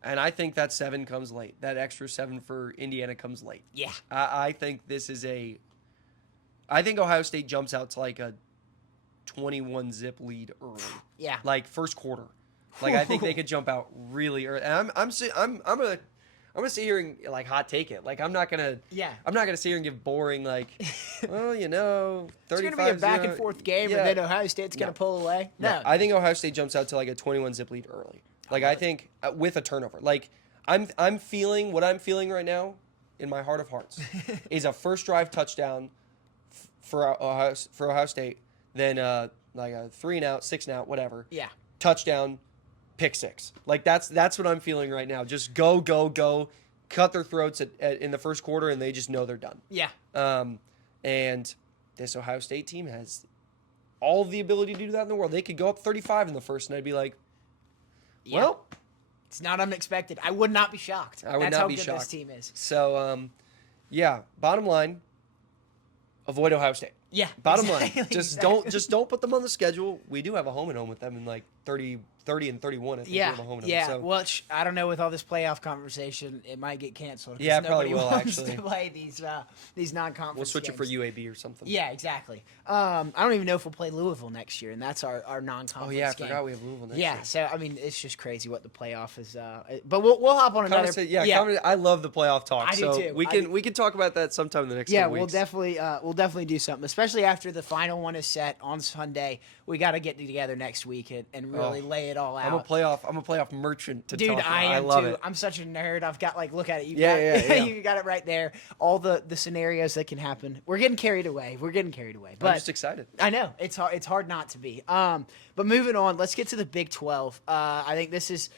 And I think that 7 comes late. That extra 7 for Indiana comes late. Yeah. I think this is I think Ohio State jumps out to like a 21-zip lead early. Yeah. Like first quarter. Like I think they could jump out really early. And I'm gonna sit here and like hot take it. Like I'm not gonna sit here and give boring like, well, 35. It's gonna be a back and forth game, and then Ohio State's gonna pull away. No, I think Ohio State jumps out to like a 21-zip lead early. Like I think with a turnover. Like I'm feeling what I'm feeling right now in my heart of hearts is a first drive touchdown for Ohio State, then like a 3-and-out, 6-and-out, whatever. Yeah. Touchdown. Pick 6. Like that's what I'm feeling right now. Just go, cut their throats in the first quarter, and they just know they're done. Yeah. And this Ohio State team has all the ability to do that in the world. They could go up 35 in the first, and I'd be like, well, it's not unexpected. I would not be shocked. That's how good this team is. So, bottom line, avoid Ohio State. Yeah. Bottom line, just don't put them on the schedule. We do have a home and home with them in like 30 and 31. I think we have a home and home. So. Well, I don't know. With all this playoff conversation, it might get canceled. Yeah, it probably will. Wants actually, to play these non-conference. We'll switch games. it for UAB or something. Yeah, exactly. I don't even know if we'll play Louisville next year, and that's our non-conference. Oh yeah, I game. forgot we have Louisville next year. Yeah, so I mean, it's just crazy what the playoff is. But we'll hop on another. I love the playoff talk. I do too. We can talk about that sometime in the next. Yeah, weeks. we'll definitely do something, especially after the final one is set on Sunday. We got to get together next week and really lay it all out. I'm a playoff merchant to Dude, talk about. I am love too. it. I'm such a nerd. I've got look at it. You got it right there. All the scenarios that can happen. We're getting carried away. But I'm just excited. I know it's hard not to be. But moving on, let's get to the Big 12. I think this is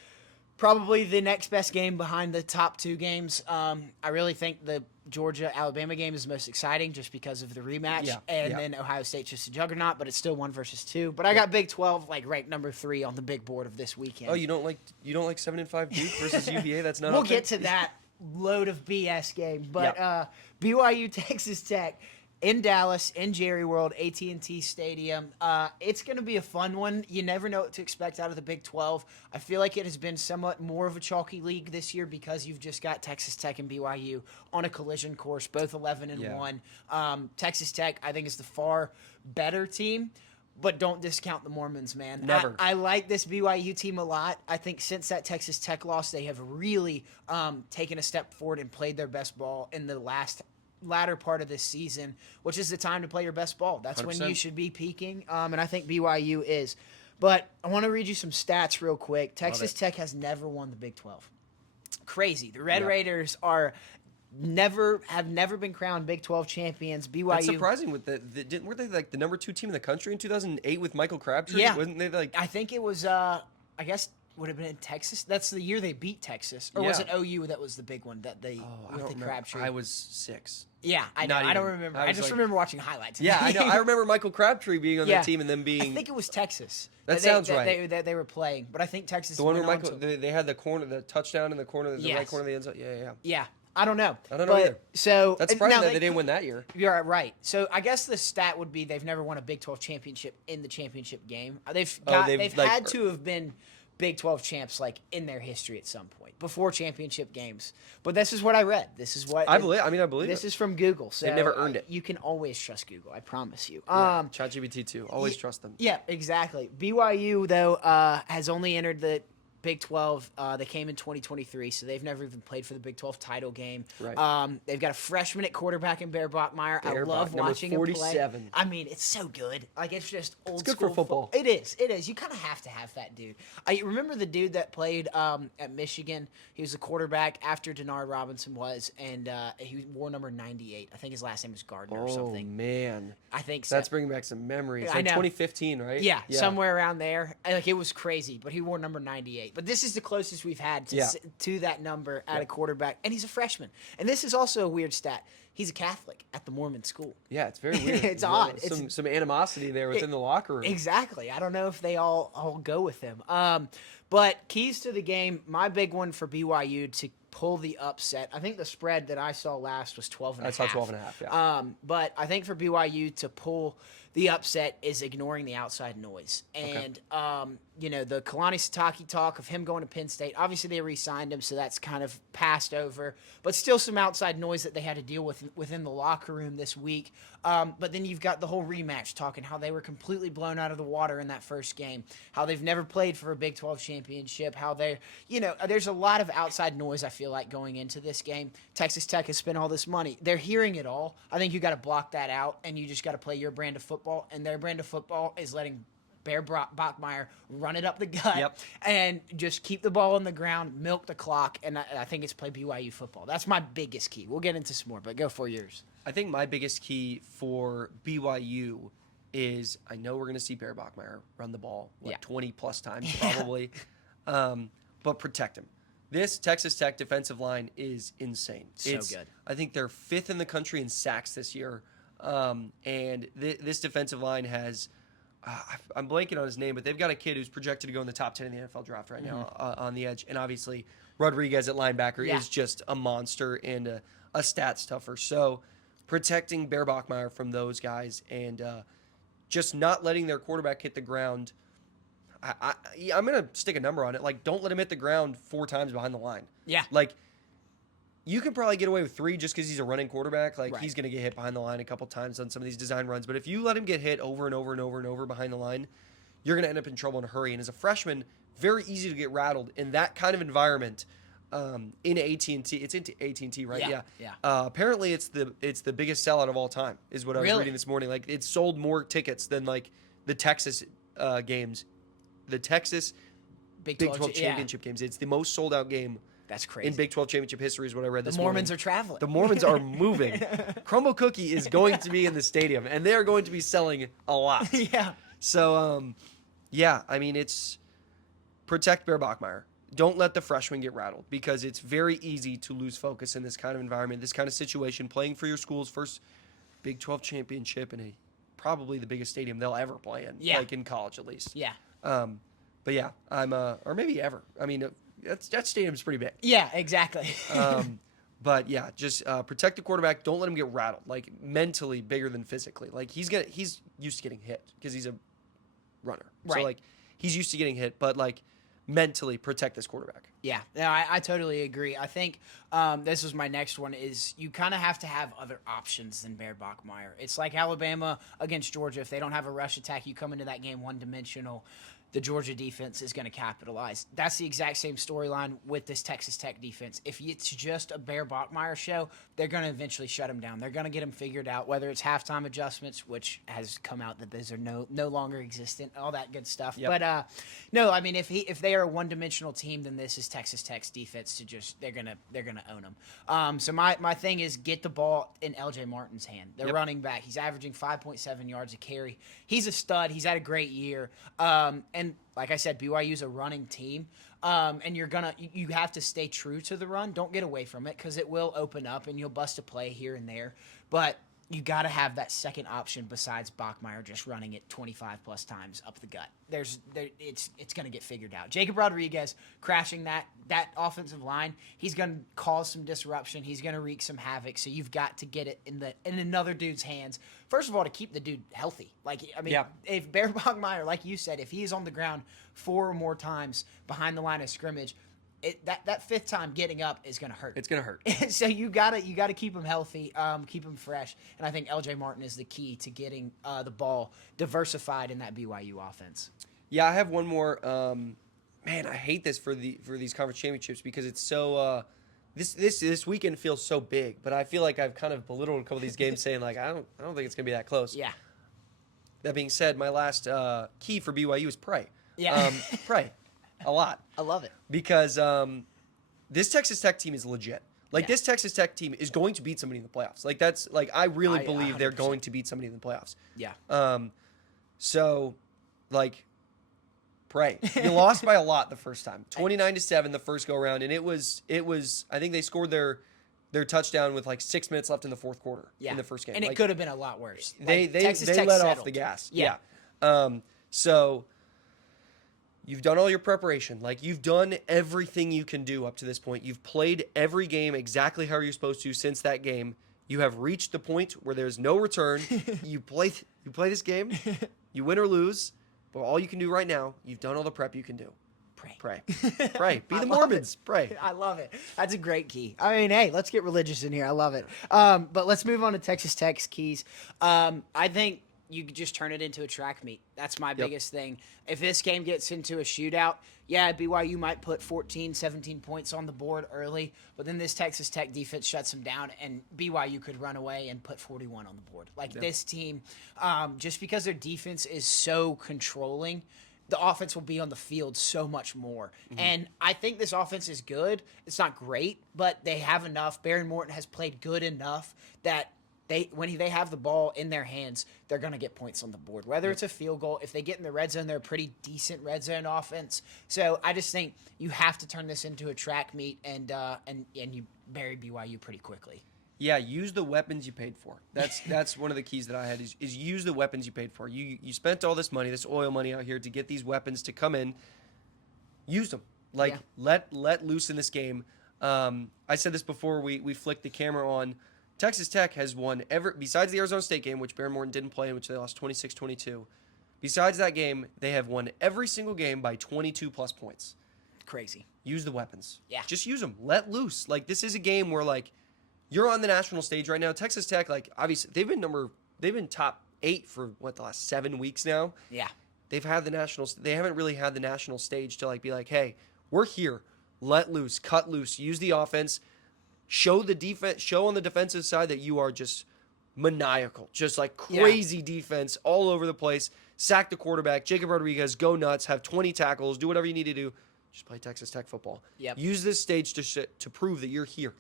probably the next best game behind the top 2 games. I really think the Georgia-Alabama game is the most exciting just because of the rematch. Then Ohio State's just a juggernaut, but it's still 1 versus 2. But I got Big 12 ranked number 3 on the big board of this weekend. Oh, you don't like 7-5 Duke versus UVA? That's not. We'll get to that load of BS game. But BYU Texas Tech in Dallas, in Jerry World, AT&T Stadium. It's going to be a fun one. You never know what to expect out of the Big 12. I feel like it has been somewhat more of a chalky league this year because you've just got Texas Tech and BYU on a collision course, both 11-1. Texas Tech, I think, is the far better team. but don't discount the Mormons, man. Never. I like this BYU team a lot. I think since that Texas Tech loss, they have really taken a step forward and played their best ball in the latter part of this season, which is the time to play your best ball. That's 100%. when you should be peaking, and I think BYU is. But I want to read you some stats real quick. Texas Tech has never won the Big 12. Crazy. The Red Raiders have never been crowned Big 12 champions. BYU. That's surprising. Weren't they like the number 2 team in the country in 2008 with Michael Crabtree? Yeah. Wasn't they like? I think it was. I guess would have been in Texas. That's the year they beat Texas, or was it OU that was the big one that they with the Crabtree? I was 6. Yeah, I know. I don't remember. I just remember watching highlights. Yeah, I know. I remember Michael Crabtree being on that team and them being. I think it was Texas. That sounds right. That they were playing, but I think Texas. The one where Michael, they had the corner, the touchdown in the corner, the right corner of the end zone. Yeah. Yeah, I don't know. I don't know either. So that's surprising that they didn't win that year. You're right. So I guess the stat would be they've never won a Big 12 championship in the championship game. They've had to have been Big 12 champs like in their history at some point before championship games. But this is what I read. This is what I believe. This is from Google. So they've never earned it. You can always trust Google. I promise you. ChatGPT too. Always trust them. Yeah, exactly. BYU though has only entered the Big 12. They came in 2023, so they've never even played for the Big 12 title game. Right. They've got a freshman at quarterback in Bear Bachmeyer. I love watching him play. I mean, it's so good. Like, it's just old school. It's good for football. It is. You kind of have to have that dude. I remember the dude that played at Michigan. He was the quarterback after Denard Robinson was, and he wore number 98. I think his last name was Gardner or something. Oh, man. I think so. That's bringing back some memories. I know. 2015, right? Yeah, somewhere around there. Like, it was crazy, but he wore number 98. But this is the closest we've had to that number at a quarterback, and he's a freshman. And this is also a weird stat. He's a Catholic at the Mormon school. Yeah, it's very weird. It's odd. Some animosity there within the locker room. Exactly. I don't know if they all go with him. But keys to the game, my big one for BYU to pull the upset. I think the spread that I saw last was 12.5. I saw 12.5, yeah. But I think for BYU to pull the upset is ignoring the outside noise. And, the Kalani Sitake talk of him going to Penn State, obviously they re-signed him, so that's kind of passed over. But still some outside noise that they had to deal with within the locker room this week. But then you've got the whole rematch talking how they were completely blown out of the water in that first game, how they've never played for a Big 12 championship, how there's a lot of outside noise, I feel like, going into this game. Texas Tech has spent all this money. They're hearing it all. I think you got to block that out, and you just got to play your brand of football, and their brand of football is letting Bear Bachmeyer run it up the gut and just keep the ball on the ground, milk the clock, and I think it's play BYU football. That's my biggest key. We'll get into some more, but go for yours. I think my biggest key for BYU is I know we're going to see Bear Bachmeyer run the ball 20-plus times probably, but protect him. This Texas Tech defensive line is insane. It's good. I think they're 5th in the country in sacks this year, and this defensive line has I'm blanking on his name, but they've got a kid who's projected to go in the top 10 in the NFL draft right now on the edge. And obviously, Rodriguez at linebacker is just a monster and a stat stuffer. So protecting Bear Bachmeyer from those guys and just not letting their quarterback hit the ground. I'm going to stick a number on it. Like, don't let him hit the ground 4 times behind the line. Yeah. Like, you can probably get away with 3 just because he's a running quarterback. Like, he's going to get hit behind the line a couple times on some of these design runs. But if you let him get hit over and over and over and over behind the line, you're going to end up in trouble in a hurry. And as a freshman, very easy to get rattled in that kind of environment in AT&T. It's into AT&T, right? Yeah. Apparently, it's the biggest sellout of all time is what I was reading this morning. Like, it sold more tickets than, like, the Texas games. The Texas Big 12 championship games. It's the most sold-out game. That's crazy. In Big 12 championship history is what I read this The morning. Mormons are traveling. The Mormons are moving. Crumble Cookie is going to be in the stadium, and they are going to be selling a lot. Yeah. So, I mean, it's protect Bear Bachmeyer. Don't let the freshman get rattled because it's very easy to lose focus in this kind of environment, this kind of situation, playing for your school's first Big 12 championship in probably the biggest stadium they'll ever play in, like in college at least. Yeah. But yeah, I'm or maybe ever. I mean, that stadium's pretty big. Yeah, exactly. But yeah, just protect the quarterback. Don't let him get rattled. Like mentally bigger than physically. Like he's used to getting hit because he's a runner. Right. So like he's used to getting hit. But like mentally protect this quarterback. Yeah, no, I totally agree. I think this was my next one is you kind of have to have other options than Bear Bachmeier. It's like Alabama against Georgia. If they don't have a rush attack, you come into that game one-dimensional. The Georgia defense is going to capitalize. That's the exact same storyline with this Texas Tech defense. If it's just a Bear Bachmeier show, they're going to eventually shut him down. They're going to get him figured out, whether it's halftime adjustments, which has come out that those are no longer existent, all that good stuff. Yep. But no, I mean if they are a one-dimensional team, then this is Texas Tech's defense to just they're gonna own them. So my thing is get the ball in LJ Martin's hand. They're running back. He's averaging 5.7 yards a carry. He's a stud. He's had a great year. And like I said, BYU's a running team, and you have to stay true to the run. Don't get away from it because it will open up and you'll bust a play here and there. But you got to have that second option besides Bachmeier just running it 25 plus times up the gut. It's going to get figured out. Jacob Rodriguez crashing that offensive line, he's going to cause some disruption. He's going to wreak some havoc. So you've got to get it in another dude's hands. First of all, to keep the dude healthy. If Bear Bachmeier, like you said, if he's on the ground 4 or more times behind the line of scrimmage, that fifth time getting up is going to hurt. It's going to hurt. So you gotta keep him healthy, keep him fresh, and I think LJ Martin is the key to getting the ball diversified in that BYU offense. Yeah, I have one more. Man, I hate this for these conference championships because it's so. This weekend feels so big, but I feel like I've kind of belittled a couple of these games, saying like I don't think it's going to be that close. Yeah. That being said, my last key for BYU is pray. Yeah. Pray. A lot. I love it. Because this Texas Tech team is legit. This Texas Tech team is going to beat somebody in the playoffs. I really believe they're 100%. going to beat somebody in the playoffs. Yeah. So, pray. You lost by a lot the first time. 29-7 the first go around, and it was I think they scored their touchdown with 6 minutes left in the fourth quarter in the first game. And it could have been a lot worse. They Texas Tech let settled. off the gas. Yeah. So you've done all your preparation. You've done everything you can do up to this point. You've played every game exactly how you're supposed to since that game. You have reached the point where there's no return. You play this game, you win or lose, but all you can do right now, you've done all the prep you can do. Pray. Pray. Be the Mormons. Pray. I love it. That's a great key. I mean, hey, let's get religious in here. I love it. But let's move on to Texas Tech's keys. I think you could just turn it into a track meet. That's my biggest thing. If this game gets into a shootout, BYU might put 14, 17 points on the board early, but then this Texas Tech defense shuts them down, and BYU could run away and put 41 on the board. This team, just because their defense is so controlling, the offense will be on the field so much more. Mm-hmm. And I think this offense is good. It's not great, but they have enough. Baron Morton has played good enough that when they have the ball in their hands, they're going to get points on the board. Whether it's a field goal, if they get in the red zone, they're a pretty decent red zone offense. So I just think you have to turn this into a track meet, and you bury BYU pretty quickly. Yeah, use the weapons you paid for. That's one of the keys that I had is use the weapons you paid for. You spent all this money, this oil money out here to get these weapons to come in. Use them. Let loose in this game. I said this before we flicked the camera on. Texas Tech has won besides the Arizona State game, which Baron Morton didn't play, in which they lost 26-22. Besides that game, they have won every single game by 22 plus points. Crazy. Use the weapons. Yeah. Just use them. Let loose. This is a game where you're on the national stage right now. Texas Tech, obviously they've been top 8 for the last 7 weeks now. Yeah. They haven't really had the national stage to be hey, we're here. Let loose, cut loose, use the offense. Show the defense. Show on the defensive side that you are just maniacal, just crazy defense all over the place. Sack the quarterback. Jacob Rodriguez, go nuts. Have 20 tackles. Do whatever you need to do. Just play Texas Tech football. Yep. Use this stage to prove that you're here.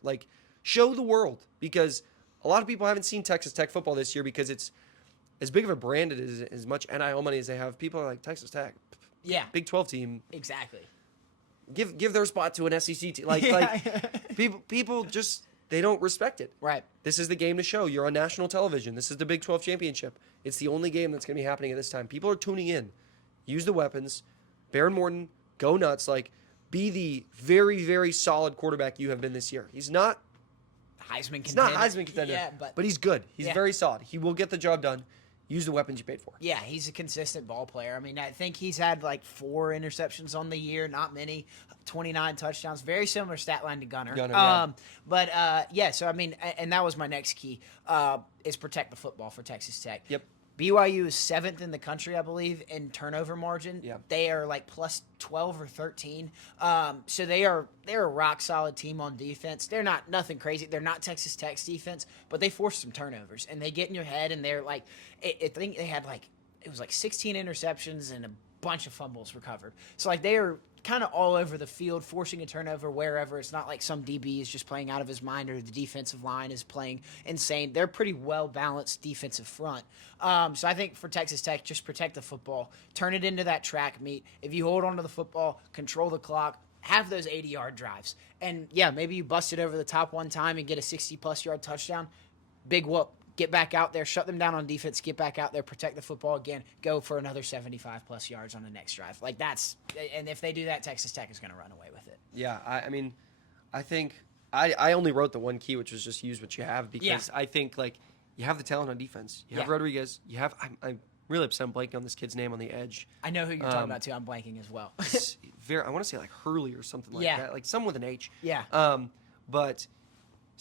Show the world, because a lot of people haven't seen Texas Tech football this year because it's as big of a brand. It is as much NIL money as they have. People are like, Texas Tech. Yeah. Big 12 team. Exactly. Give their spot to an SEC team. People just, they don't respect it. Right. This is the game to show. You're on national television. This is the Big 12 championship. It's the only game that's going to be happening at this time. People are tuning in. Use the weapons. Baron Morton, go nuts. Be the very, very solid quarterback you have been this year. He's not Heisman contender. He's not Heisman contender. Yeah, but he's good. He's very solid. He will get the job done. use the weapons you paid for. Yeah, he's a consistent ball player. I mean, I think he's had like 4 interceptions on the year, not many, 29 touchdowns, very similar stat line to Gunner. Yeah, so I mean, and that was my next key, is protect the football for Texas Tech. Yep. BYU is 7th in the country, I believe, in turnover margin. Yeah. They are like plus 12 or 13. So they're a rock solid team on defense. They're not nothing crazy. They're not Texas Tech's defense, but they force some turnovers and they get in your head and they're like, I think they had it was like 16 interceptions and a bunch of fumbles recovered. So like they are kind of all over the field, forcing a turnover wherever. It's not like some DB is just playing out of his mind or the defensive line is playing insane. They're pretty well-balanced defensive front. So I think for Texas Tech, just protect the football, turn it into that track meet. If you hold on to the football, control the clock, have those 80-yard drives. And, yeah, maybe you bust it over the top one time and get a 60-plus yard touchdown. Big whoop. Get back out there, shut them down on defense, get back out there, protect the football again, go for another 75-plus yards on the next drive. Like that's – and if they do that, Texas Tech is going to run away with it. Yeah, I mean, I think I only wrote the one key, which was just use what you have because I think, like, you have the talent on defense. You have Rodriguez. You have – I'm really upset I'm blanking on this kid's name on the edge. I know who you're talking about, too. I'm blanking as well. I want to say, like, Hurley or something like that. Like, someone with an H. Yeah. But –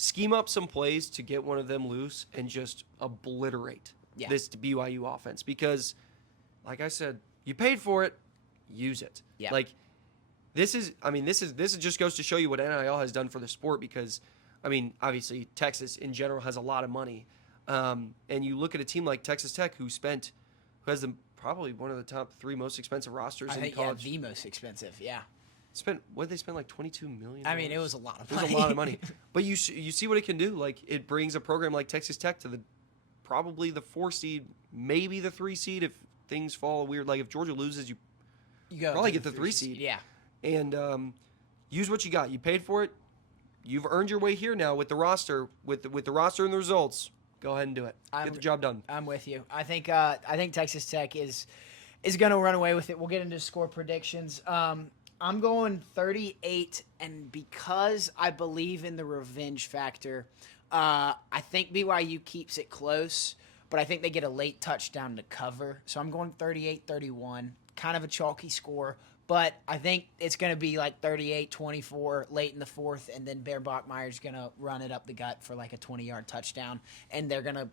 scheme up some plays to get one of them loose and just obliterate this BYU offense because, like I said, you paid for it, use it. Yeah. Like this just goes to show you what NIL has done for the sport because, I mean, obviously Texas in general has a lot of money, and you look at a team like Texas Tech who has probably one of the top 3 most expensive rosters in college. The most expensive. Yeah. What did they spend, like $22 million? I mean, it was a lot of money. It was a lot of money. But you see what it can do. Like, it brings a program like Texas Tech to probably the 4 seed, maybe the 3 seed if things fall weird. Like, if Georgia loses, you probably get the 3 seed. Yeah. And use what you got. You paid for it. You've earned your way here now with the roster, with the roster and the results. Go ahead and do it. Get the job done. I'm with you. I think Texas Tech is going to run away with it. We'll get into score predictions. I'm going 38, and because I believe in the revenge factor, I think BYU keeps it close, but I think they get a late touchdown to cover. So I'm going 38-31, kind of a chalky score, but I think it's going to be like 38-24 late in the fourth, and then Bear Bachmeier's going to run it up the gut for like a 20-yard touchdown, and they're going to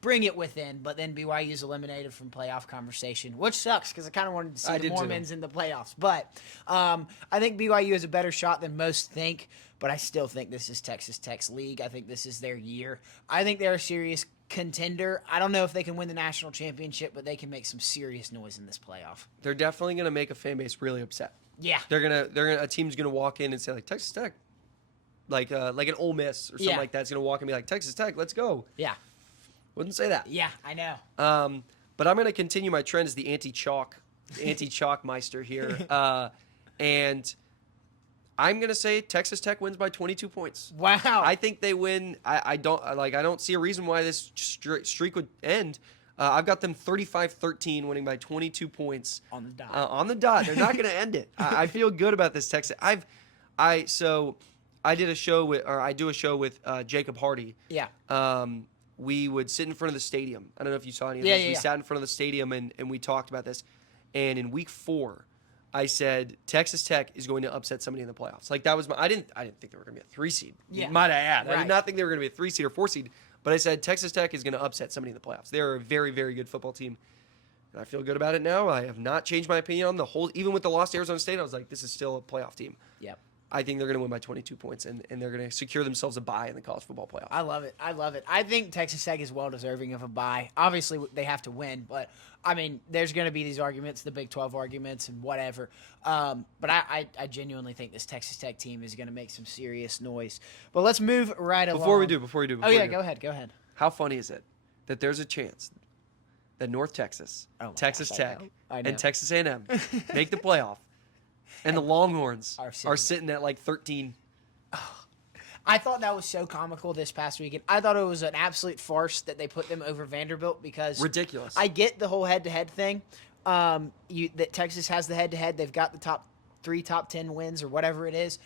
bring it within, but then BYU's eliminated from playoff conversation, which sucks because I kind of wanted to see the Mormons in the playoffs. But I think BYU has a better shot than most think, but I still think this is Texas Tech's league. I think this is their year. I think they're a serious contender. I don't know if they can win the national championship, but they can make some serious noise in this playoff. They're definitely going to make a fan base really upset. Yeah. A team's going to walk in and say, like, Texas Tech, like an Ole Miss or something like that. It's going to walk in and be like, Texas Tech, let's go. Yeah. Wouldn't say that. Yeah, I know. But I'm going to continue my trend as the anti-chalk meister here. And I'm going to say Texas Tech wins by 22 points. Wow. I think they win. I don't see a reason why this streak would end. I've got them 35-13 winning by 22 points. On the dot. On the dot. They're not going to end it. I feel good about this Texas. I do a show with Jacob Hardy. Yeah. We would sit in front of the stadium. I don't know if you saw any of this. Yeah. We sat in front of the stadium and we talked about this. And in week 4, I said Texas Tech is going to upset somebody in the playoffs. Like that was I didn't think they were going to be a 3 seed. Yeah. Might I add. Right. I did not think they were going to be a 3 seed or 4 seed. But I said Texas Tech is going to upset somebody in the playoffs. They're a very, very good football team. And I feel good about it now. I have not changed my opinion on the whole. Even with the loss to Arizona State, I was like, this is still a playoff team. Yep. I think they're going to win by 22 points, and they're going to secure themselves a bye in the college football playoff. I love it. I think Texas Tech is well-deserving of a bye. Obviously, they have to win, but, I mean, there's going to be these arguments, the Big 12 arguments and whatever. But I genuinely think this Texas Tech team is going to make some serious noise. But let's move right along. Before we do. Go ahead. How funny is it that there's a chance that North Texas, Texas Tech, and Texas A&M make the playoff, and the Longhorns are sitting at like 13. I thought that was so comical this past weekend. I thought it was an absolute farce that they put them over Vanderbilt because ridiculous. I get the whole head-to-head thing. That Texas has the head-to-head. They've got the top 10 wins or whatever it is.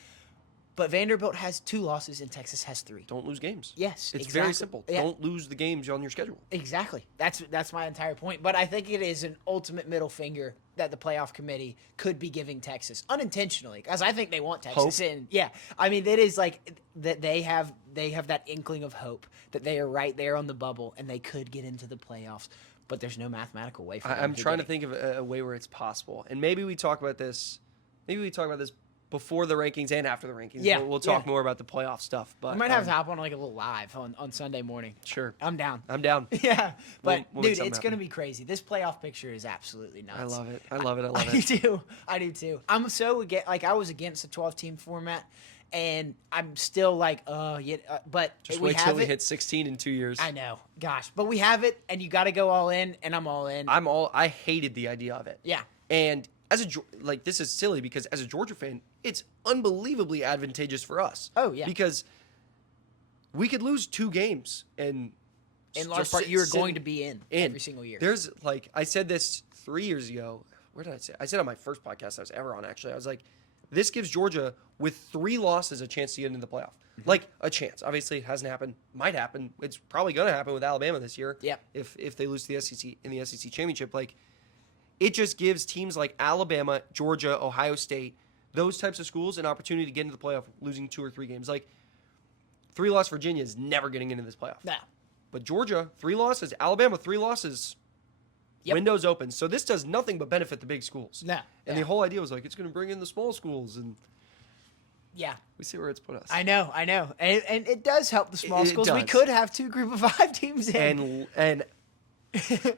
But Vanderbilt has 2 losses and Texas has 3. Don't lose games. Yes, It's exactly. very simple. Yeah. Don't lose the games on your schedule. Exactly. That's my entire point. But I think it is an ultimate middle finger that the playoff committee could be giving Texas unintentionally, because I think they want Texas in. Yeah, I mean it is like that they have that inkling of hope that they are right there on the bubble and they could get into the playoffs, but there's no mathematical way for them. I'm trying to think of a way where it's possible, and maybe we talk about this. Maybe we talk about this before the rankings and after the rankings. Yeah, we'll talk more about the playoff stuff. But We might have to hop on like a little live on Sunday morning. Sure, I'm down. I'm down. Yeah, but We'll make dude, something it's going to happen. be crazy. This playoff picture is absolutely nuts. I love it. I love it. I love I it. do. I do too. I'm so I was against the 12-team format, and I'm still like, but Just we wait have till we it. hit 16 in 2 years. I know, gosh, but we have it, and you got to go all in, and I'm all in. I hated the idea of it. Yeah. And this is silly because as a Georgia fan, it's unbelievably advantageous for us. Oh, yeah. Because we could lose 2 games and In large just part, sit- you are sit going to be in every single year. There's I said this 3 years ago. Where did I say? I said on my first podcast I was ever on. Actually, I was like, this gives Georgia with 3 losses a chance to get into the playoff. Like a chance. Obviously, it hasn't happened. Might happen. It's probably going to happen with Alabama this year. Yep. If they lose to the SEC in the SEC championship, it just gives teams like Alabama, Georgia, Ohio State, those types of schools an opportunity to get into the playoff, losing 2 or 3 games. 3-loss Virginia is never getting into this playoff. No. But Georgia, 3 losses. Alabama, 3 losses. Yep. Windows open. So this does nothing but benefit the big schools. No. And Yeah. the whole idea was it's going to bring in the small schools, and Yeah. we see where it's put us. I know, and it does help the small It schools. We does. could have 2 group of 5 teams in, And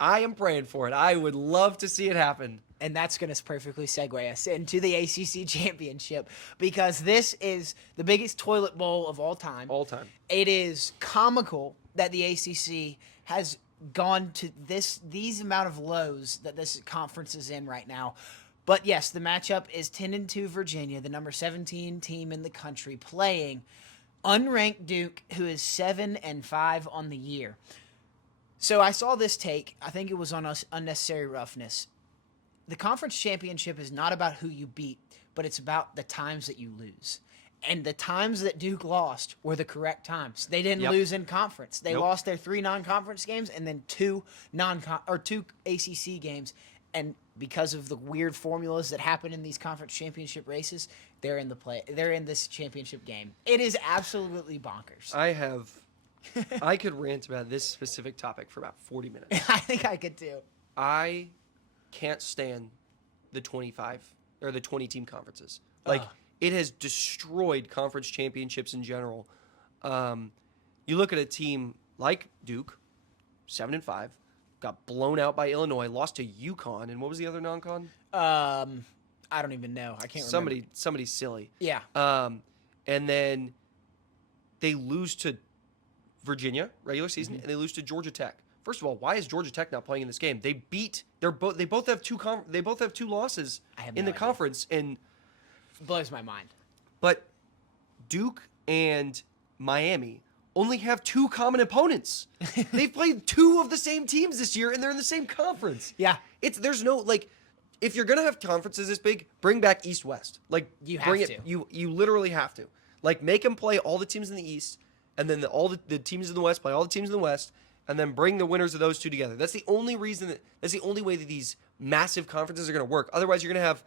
I am praying for it. I would love to see it happen. and that's going to perfectly segue us into the ACC championship, because this is the biggest toilet bowl of all time. All time. It is comical that the ACC has gone to these amount of lows that this conference is in right now. But yes, the matchup is 10-2 Virginia, the number 17 team in the country, playing unranked Duke, who is 7-5 on the year. So I saw this take. I think it was on Unnecessary Roughness. The conference championship is not about who you beat, but it's about the times that you lose. And the times that Duke lost were the correct times. They didn't Yep. lose in conference. They Nope. lost their 3 non-conference games and then 2 ACC games. And because of the weird formulas that happen in these conference championship races, they're in this championship game. It is absolutely bonkers. I could rant about this specific topic for about 40 minutes. I think I could too. I can't stand the 25 or the 20 team conferences. It has destroyed conference championships in general. You look at a team like Duke, 7-5, got blown out by Illinois, lost to UConn, and what was the other non-con? I don't even know. I can't remember. Somebody silly. Yeah. And then they lose to Virginia regular season, and they lose to Georgia Tech. First of all, why is Georgia Tech not playing in this game? They both have 2 losses I have in no the idea. conference, Blows my mind. but Duke and Miami only have 2 common opponents. They've played 2 of the same teams this year, and they're in the same conference. Yeah. There's no if you're gonna have conferences this big, bring back East West. You bring have it. to. You literally have to. Make them play all the teams in the East, and then all the teams in the West play all the teams in the West, and then bring the winners of those 2 together. That's the only reason that's the only way that these massive conferences are gonna work. Otherwise, you're gonna have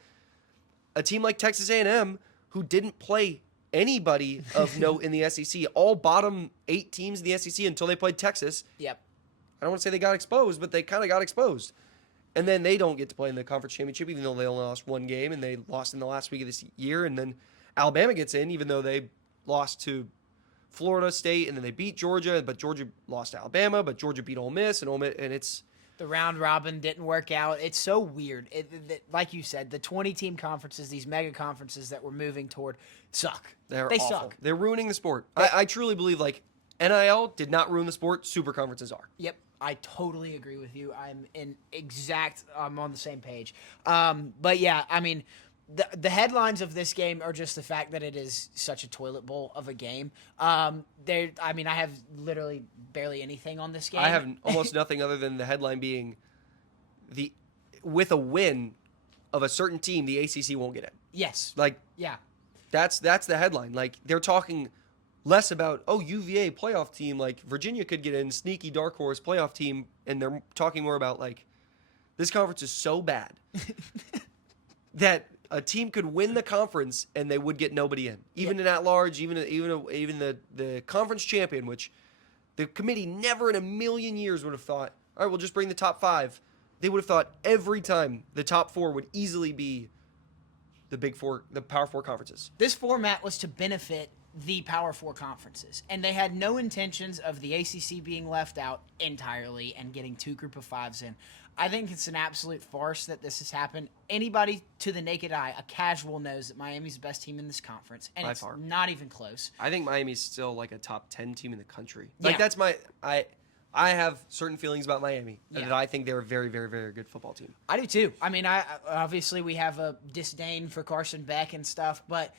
a team like Texas A&M who didn't play anybody of note in the SEC, all bottom 8 teams in the SEC until they played Texas. Yep. I don't want to say they got exposed, but they kind of got exposed. And then they don't get to play in the conference championship, even though they only lost 1 game, and they lost in the last week of this year. And then Alabama gets in, even though they lost to Florida State, and then they beat Georgia, but Georgia lost to Alabama, but Georgia beat Ole Miss, and it's... The round robin didn't work out. It's so weird. Like you said, the 20-team conferences, these mega conferences that we're moving toward, suck. They awful. suck. They're ruining the sport. I truly believe, NIL did not ruin the sport. Super conferences are. Yep, I totally agree with you. I'm on the same page. But yeah, I mean, the headlines of this game are just the fact that it is such a toilet bowl of a game. I have literally barely anything on this game. I have almost nothing other than the headline being with a win of a certain team, the ACC won't get it. Yes. Yeah. That's the headline. Like, they're talking less about, oh, UVA playoff team, like Virginia could get in, sneaky dark horse playoff team, and they're talking more about like this conference is so bad that a team could win the conference and they would get nobody in, even in at large, even the conference champion, which the committee never in a million years would have thought, all right, we'll just bring the top 5. They would have thought every time the top 4 would easily be the Big Four, the Power 4 conferences. This format was to benefit the Power 4 conferences, and they had no intentions of the ACC being left out entirely and getting 2 group of 5s in. I think it's an absolute farce that this has happened. Anybody to the naked eye, a casual, knows that Miami's the best team in this conference, and By it's far. not even close. I think Miami's still like a top 10 team in the country. Yeah. Like, that's I have certain feelings about Miami, and Yeah. that I think they're a very, very, very good football team. I do too. I mean, I obviously we have a disdain for Carson Beck and stuff, but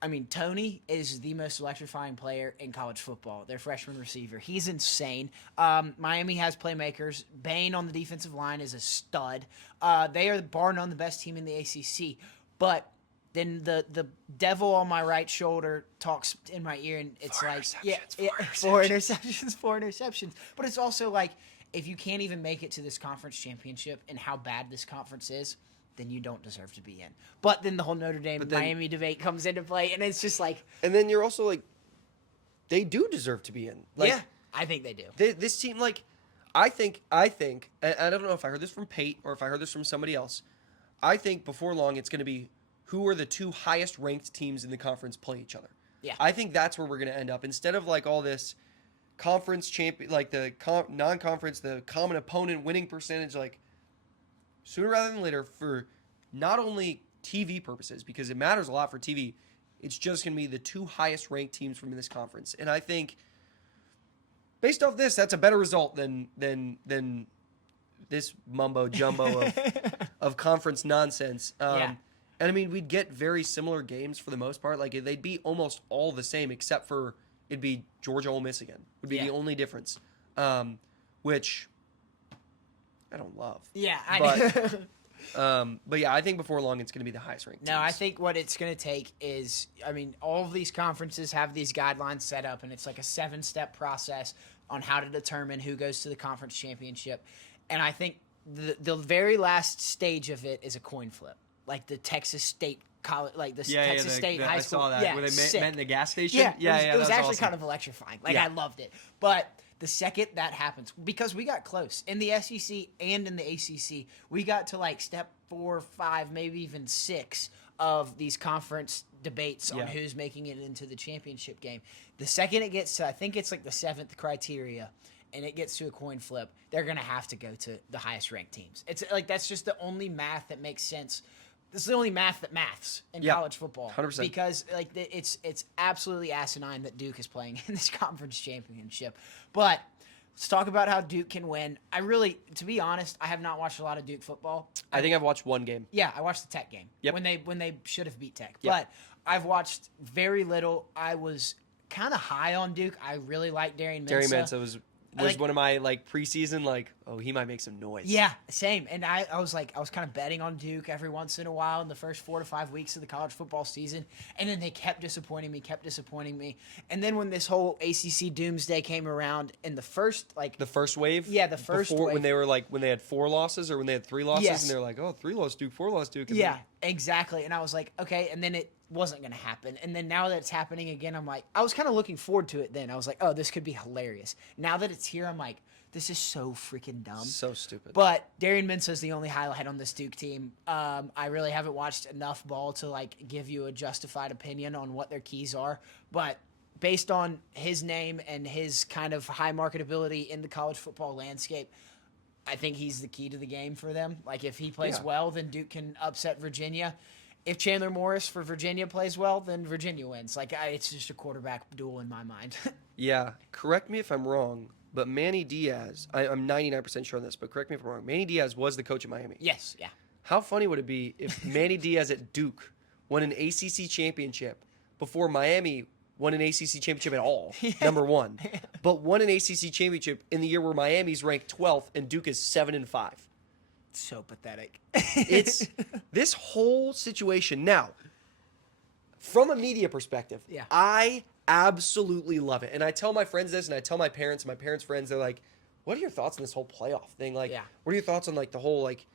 I mean, Tony is the most electrifying player in college football. Their freshman receiver, he's insane. Miami has playmakers. Bain on the defensive line is a stud. They are bar none the best team in the ACC, but then the devil on my right shoulder talks in my ear, and it's Four like, interceptions, four interceptions. But it's also like, if you can't even make it to this conference championship and how bad this conference is, then you don't deserve to be in. But then the whole Notre Dame Miami debate comes into play, and it's just like, And then you're also like, they do deserve to be in. Like, yeah, I think they do. This team, like, I think, and I don't know if I heard this from Pate or if I heard this from somebody else. I think before long it's going to be who are the 2 highest ranked teams in the conference play each other. Yeah. I think that's where we're going to end up. Instead of like all this conference champion, like the non-conference, the common opponent winning percentage, like sooner rather than later, for not only TV purposes, because it matters a lot for TV, it's just going to be the 2 highest ranked teams from this conference. And I think based off this, that's a better result than this mumbo jumbo of conference nonsense. Yeah. And I mean, we'd get very similar games for the most part. Like, they'd be almost all the same, except for it'd be Georgia Ole Miss again. Would be the only difference, which I don't love. Yeah, But yeah, I think before long it's going to be the highest ranked teams. No, I think what it's going to take is, I mean, all of these conferences have these guidelines set up, and it's like a 7-step process on how to determine who goes to the conference championship. And I think the very last stage of it is a coin flip, like the Texas State college, like the Texas State high school. I saw that. Yeah, Where they sick. met in the gas station. Yeah, it was actually awesome. kind of electrifying. Like, Yeah. I loved it. But the second that happens, because we got close in the SEC and in the ACC, we got to like step 4, 5, maybe even 6 of these conference debates on who's making it into the championship game. The second it gets to, I think it's like the 7th criteria, and it gets to a coin flip, they're going to have to go to the highest ranked teams. It's like, that's just the only math that makes sense. This is the only math that maths in college football. 100%. Because like it's absolutely asinine that Duke is playing in this conference championship. But let's talk about how Duke can win. I really, to be honest, I have not watched a lot of Duke football. I think I've watched one game. Yeah, I watched the Tech game. Yep. When they should have beat Tech. Yep. But I've watched very little. I was kind of high on Duke. I really like Darian Mensah. Darian Mensah was Like- one of my like preseason, like, oh, he might make some noise. Yeah, same. And I was kind of betting on Duke every once in a while in the first 4 to 5 weeks of the college football season. And then they kept disappointing me. And then when this whole ACC doomsday came around in the first, like, The first wave? Yeah, the first before, wave. when they were like, when they had 4 losses or when they had 3 losses, Yes. and they were like, oh, 3 loss Duke, 4 loss Duke. And yeah, then- exactly. And I was like, okay. And then it wasn't going to happen. And then now that it's happening again, I'm like, I was kind of looking forward to it then. I was like, oh, this could be hilarious. Now that it's here, I'm like, this is so freaking dumb. So stupid. But Darian Mensah is the only highlight on this Duke team. I really haven't watched enough ball to like give you a justified opinion on what their keys are. But based on his name and his kind of high marketability in the college football landscape, I think he's the key to the game for them. Like, if he plays Yeah. well, then Duke can upset Virginia. If Chandler Morris for Virginia plays well, then Virginia wins. Like, it's just a quarterback duel in my mind. Yeah, correct me if I'm wrong, but Manny Diaz, I'm 99% sure on this, but correct me if I'm wrong. Manny Diaz was the coach of Miami. Yes, yeah. How funny would it be if Manny Diaz at Duke won an ACC championship before Miami won an ACC championship at all, number one, but won an ACC championship in the year where Miami's ranked 12th and Duke is 7-5. So pathetic. It's this whole situation. Now, from a media perspective, Yeah. I absolutely love it. And I tell my friends this, and I tell my parents, friends, they're like, what are your thoughts on this whole playoff thing? Like, Yeah. what are your thoughts on like the whole like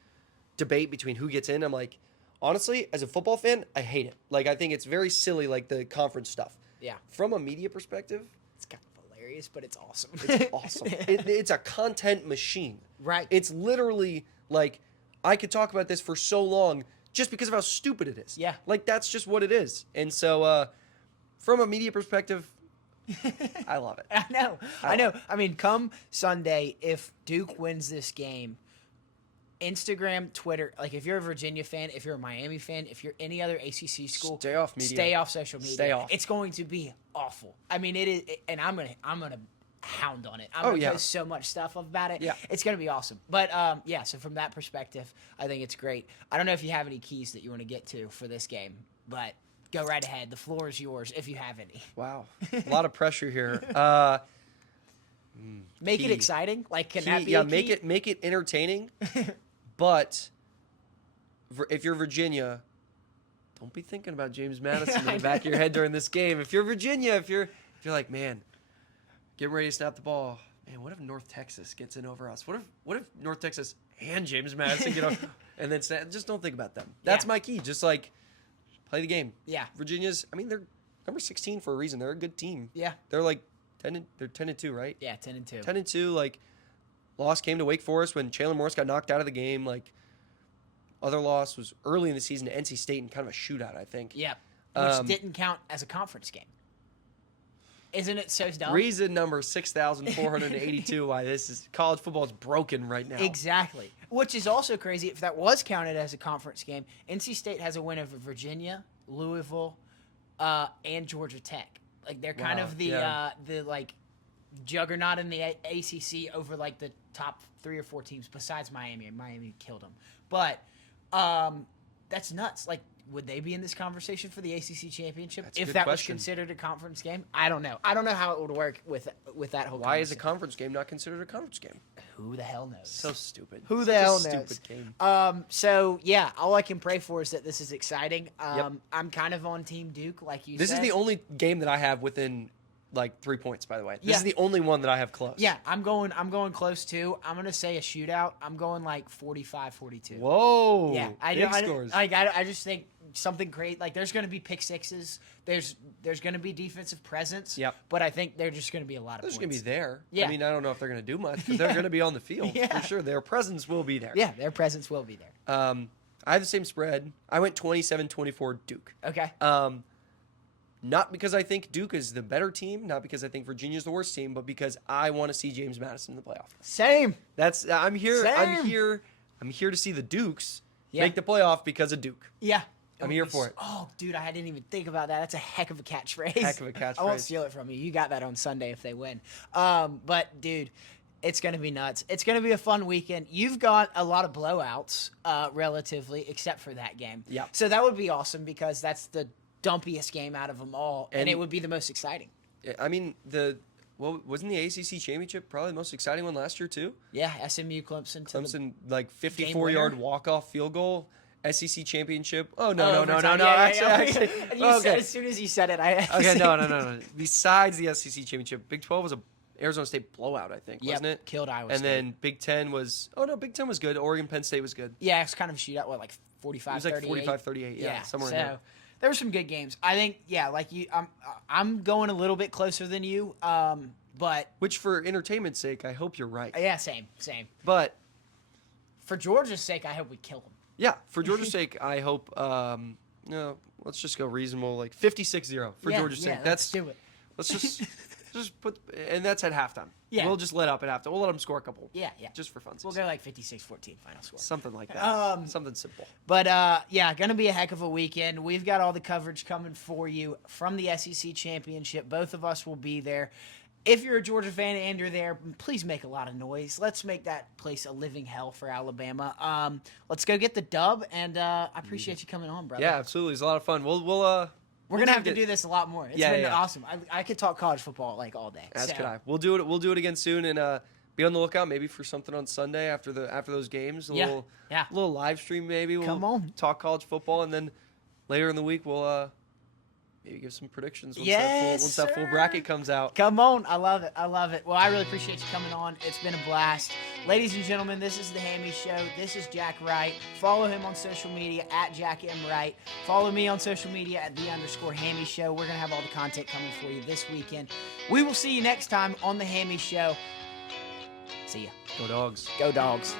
debate between who gets in? I'm like, honestly, as a football fan, I hate it. Like, I think it's very silly, like the conference stuff. Yeah. From a media perspective, It's kind of hilarious, but it's awesome. it's awesome. It's a content machine. Right. It's literally like, I could talk about this for so long just because of how stupid it is. Yeah. Like, that's just what it is. And so, from a media perspective, I love it. I know. I mean, come Sunday, if Duke wins this game, Instagram, Twitter, like if you're a Virginia fan, if you're a Miami fan, if you're any other ACC school, Stay off media. Stay off social media. Stay off. It's going to be awful. I mean, it is, and I'm gonna hound on it. I'm gonna post so much stuff about it. Yeah. It's gonna be awesome. But yeah. So from that perspective, I think it's great. I don't know if you have any keys that you want to get to for this game, but go right ahead. The floor is yours if you have any. Wow. A lot of pressure here. Make it Key. exciting. Like, can Key, that be yeah, a key? make it entertaining. But if you're Virginia, don't be thinking about James Madison in the back of your head during this game. If you're Virginia, if you're like, man, getting ready to snap the ball. Man, what if North Texas gets in over us? What if North Texas and James Madison get over, and then just don't think about them. That's my key. Just like play the game. Yeah. Virginia's. I mean, they're number 16 for a reason. They're a good team. Yeah. They're like 10-2, right? Yeah, 10-2. 10-2. Like, loss came to Wake Forest when Chandler Morris got knocked out of the game. Like, other loss was early in the season to NC State in kind of a shootout, I think. Yeah. Which didn't count as a conference game. Isn't it so dumb? Reason number 6,482 why this is college football is broken right now. Exactly. Which is also crazy. If that was counted as a conference game, NC State has a win over Virginia, Louisville, and Georgia Tech. Like, they're kind of the like juggernaut in the ACC over like the top 3 or 4 teams besides Miami. And Miami killed them. But that's nuts. Like, would they be in this conversation for the ACC championship if that was considered a conference game? I don't know. I don't know how it would work with that whole. Why is a conference game not considered a conference game? Who the hell knows? So stupid. Who the hell knows? Stupid game. So yeah, all I can pray for is that this is exciting. I'm kind of on Team Duke, like you said. This is the only game that I have within like 3 points, by the way. This is the only one that I have close. Yeah, I'm going close too. I'm gonna say a shootout. I'm going like 45-42. Whoa. Yeah, big scores. I just think something great. Like, there's going to be pick sixes. There's going to be defensive presence. Yep. But I think they're just going to be a lot of They're just points. going to be there. Yeah. I mean, I don't know if they're going to do much, but they're going to be on the field for sure. Their presence will be there. Yeah, their presence will be there. I have the same spread. I went 27-24 Duke. Okay. Not because I think Duke is the better team, not because I think Virginia's the worst team, but because I want to see James Madison in the playoff. Same. I'm here. Same. I'm here to see the Dukes Yeah. make the playoff because of Duke. Yeah. I'm here for it. Oh, dude, I didn't even think about that. That's a heck of a catchphrase. Heck of a catchphrase. I won't steal it from you. You got that on Sunday if they win. But, dude, it's going to be nuts. It's going to be a fun weekend. You've got a lot of blowouts, relatively, except for that game. Yeah. So that would be awesome because that's the dumpiest game out of them all, and it would be the most exciting. I mean, wasn't the ACC championship probably the most exciting one last year too? Yeah, SMU Clemson. Like 54-yard winner. walk-off field goal. SEC championship. Oh no. Actually, okay. As soon as you said it, Okay, no. Besides the SEC championship, Big 12 was a Arizona State blowout, I think, wasn't it? Killed Iowa State. And then Big 10 was. Oh no, Big 10 was good. Oregon Penn State was good. Yeah, it's kind of a shootout. What, like 45-38? It was like 45-38. Yeah, somewhere in there. There were some good games. I think, like you, I'm going a little bit closer than you. But which, for entertainment's sake, I hope you're right. Yeah, same. But for Georgia's sake, I hope we kill them. Yeah, for Georgia's sake, I hope. No, let's just go reasonable, like 56-0 for Georgia's sake. Let's do it. Let's just put, and that's at halftime. Yeah, we'll just let up at halftime. We'll let them score a couple. Yeah. Just for fun. We'll go like 56-14 final score. Something like that. Something simple. But gonna be a heck of a weekend. We've got all the coverage coming for you from the SEC championship. Both of us will be there. If you're a Georgia fan and you're there, please make a lot of noise. Let's make that place a living hell for Alabama. Let's go get the dub, and I appreciate you coming on, brother. Yeah, absolutely. It's a lot of fun. We're gonna have to do this a lot more. It's been awesome. I could talk college football like all day. As could I. We'll do it. We'll do it again soon, and be on the lookout maybe for something on Sunday after those games. A little live stream maybe. Come on, talk college football, and then later in the week we'll maybe give some predictions once, Yes, once that full sir. bracket comes out. Come on. I love it. I love it. Well, I really appreciate you coming on. It's been a blast. Ladies and gentlemen, this is the Hammy Show. This is Jack Wright. Follow him on social media at Jack M. Wright. Follow me on social media at @the_Hammy Show. We're going to have all the content coming for you this weekend. We will see you next time on the Hammy Show. See ya. Go Dogs. Go Dogs.